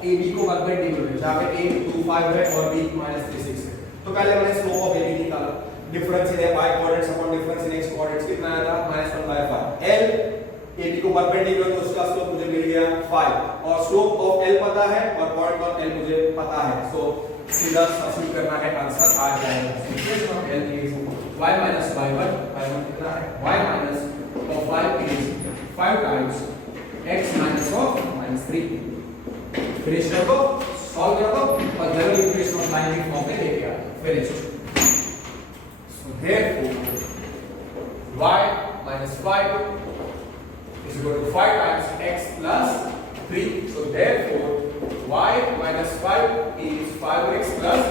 AB को परपेंडिकुलर है, जहां पे A 2 5 है और B minus 3 6 है। तो पहले मैंने स्लोप ऑफ AB निकाला, difference in y coordinates upon difference in x coordinates कितना आया था -1/5। L AB को परपेंडिकुलर, तो उसका स्लोप मुझे मिल गया 5, और स्लोप ऑफ L पता है और पॉइंट ऑन L मुझे पता है, सो सीधा सब्स्टिट्यूट करना है, आंसर आ जाएगा। Equation of L is y minus y1, y1 कितना है y minus of y is 5 times x minus of -3। Finish कर दो, सॉल्व कर दो और जनरल इक्वेशन ऑफ लाइन की फॉर्म में लेके आ जाओ। Finish. So therefore y minus 5 is equal to 5 times x plus 3। so therefore y minus 5 is 5x plus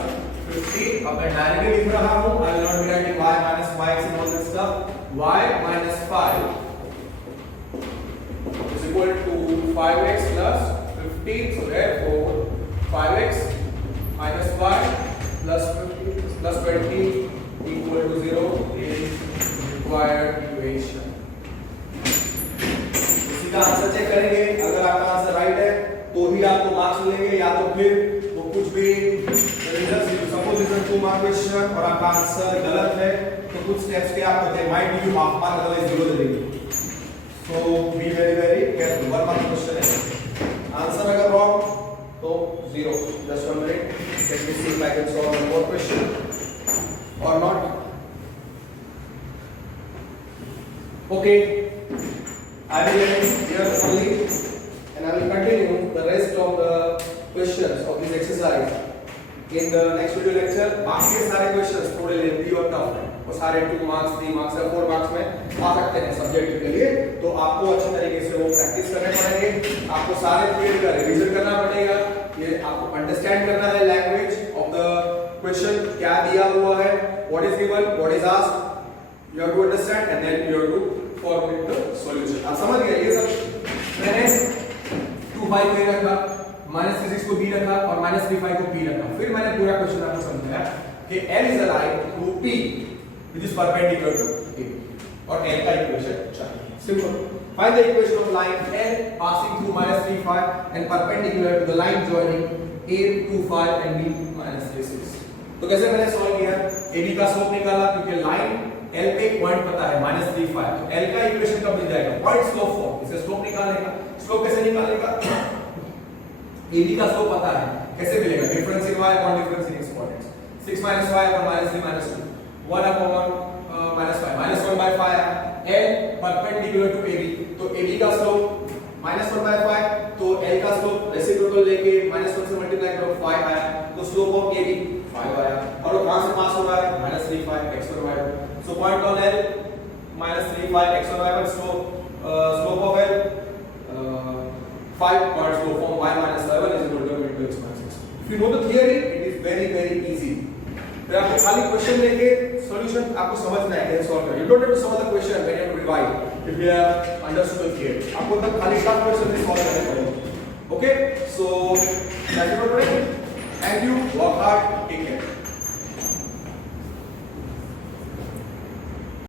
15। अब मैं डायरेक्टली लिख रहा हूं, I will not be writing y minus y and all that stuff। y minus 5 is equal to 5x plus 15। so therefore 5x minus 5 plus 15 plus 20 equal to 0 is required equation। इसी का आंसर चेक करेंगे, अगर आपका आंसर राइट है तो ही आपको मार्क्स मिलेंगे, या तो फिर वो कुछ भी सपोज इज 2 मार्क क्वेश्चन और आपका आंसर गलत है तो कुछ स्टेप्स के आपको दे might give you half mark, otherwise 0 दे देंगे। So be very very careful. 1 mark question है, आंसर अगर रॉन्ग तो 0। Just 1 minute, let me see if I can solve one more question or not. Okay, I will end here only and I will continue the rest of the questions of this exercise in the next video lecture। बाकी के सारे questions थोड़े लेंथी और टफ हैं, वो सारे 2 मार्क्स 3 मार्क्स या 4 मार्क्स में आ सकते हैं सब्जेक्ट के लिए, तो आपको अच्छे तरीके से वो प्रैक्टिस करने पड़ेंगे, आपको सारे पीरियड का रिवीजन करना पड़ेगा, ये आपको अंडरस्टैंड करना है लैंग्वेज ऑफ द क्वेश्चन, क्या दिया हुआ है, what is given, what is asked, you have to understand and then you have to formulate the solution। आप समझ गए, ये सब मैंने 2 5 पे रखा, -3 को b रखा और -3 5 को p रखा, फिर मैंने पूरा क्वेश्चन आपको समझाया कि L is a line through P which is perpendicular to A और L का इक्वेशन चाहिए। Simple. Find the equation of line L passing through -3 5 and perpendicular to the line joining A 2 5 and B -3 6। तो कैसे मैंने सॉल्व किया, AB का स्लोप निकाला, क्योंकि लाइन L पे एक पॉइंट पता है -3 5, तो L का इक्वेशन कब मिल जाएगा, पॉइंट स्लोप फॉर्म, इसे स्लोप निकालेगा। स्लोप कैसे निकालेगा, AB का स्लोप पता है, कैसे मिलेगा, difference in y upon difference in x coordinates, 6 - y upon -3 - 2, 1 upon -5 -1/5। L perpendicular to AB, तो AB का स्लोप -1/5, तो L का स्लोप रेसिप्रोकल लेके -1 से मल्टीप्लाई करो 5 आया, तो स्लोप ऑफ AB 5 आया, और वो कहां से पास हो रहा है -3 5 x1 y1। So point on L -3 5 x1 y1, slope of L 5, point slope from y minus y1 is equal to m into x minus x। If you know the theory, it is very easy। फिर आपको खाली क्वेश्चन लेके सॉल्यूशन आपको समझना है कैसे सॉल्व करना। You don't have to solve the question when you have to revise if you have understood the theory। आपको तब खाली टफ क्वेश्चन ही सॉल्व करने पड़ेंगे। Okay, so that's it for today। Thank you, work hard, take care।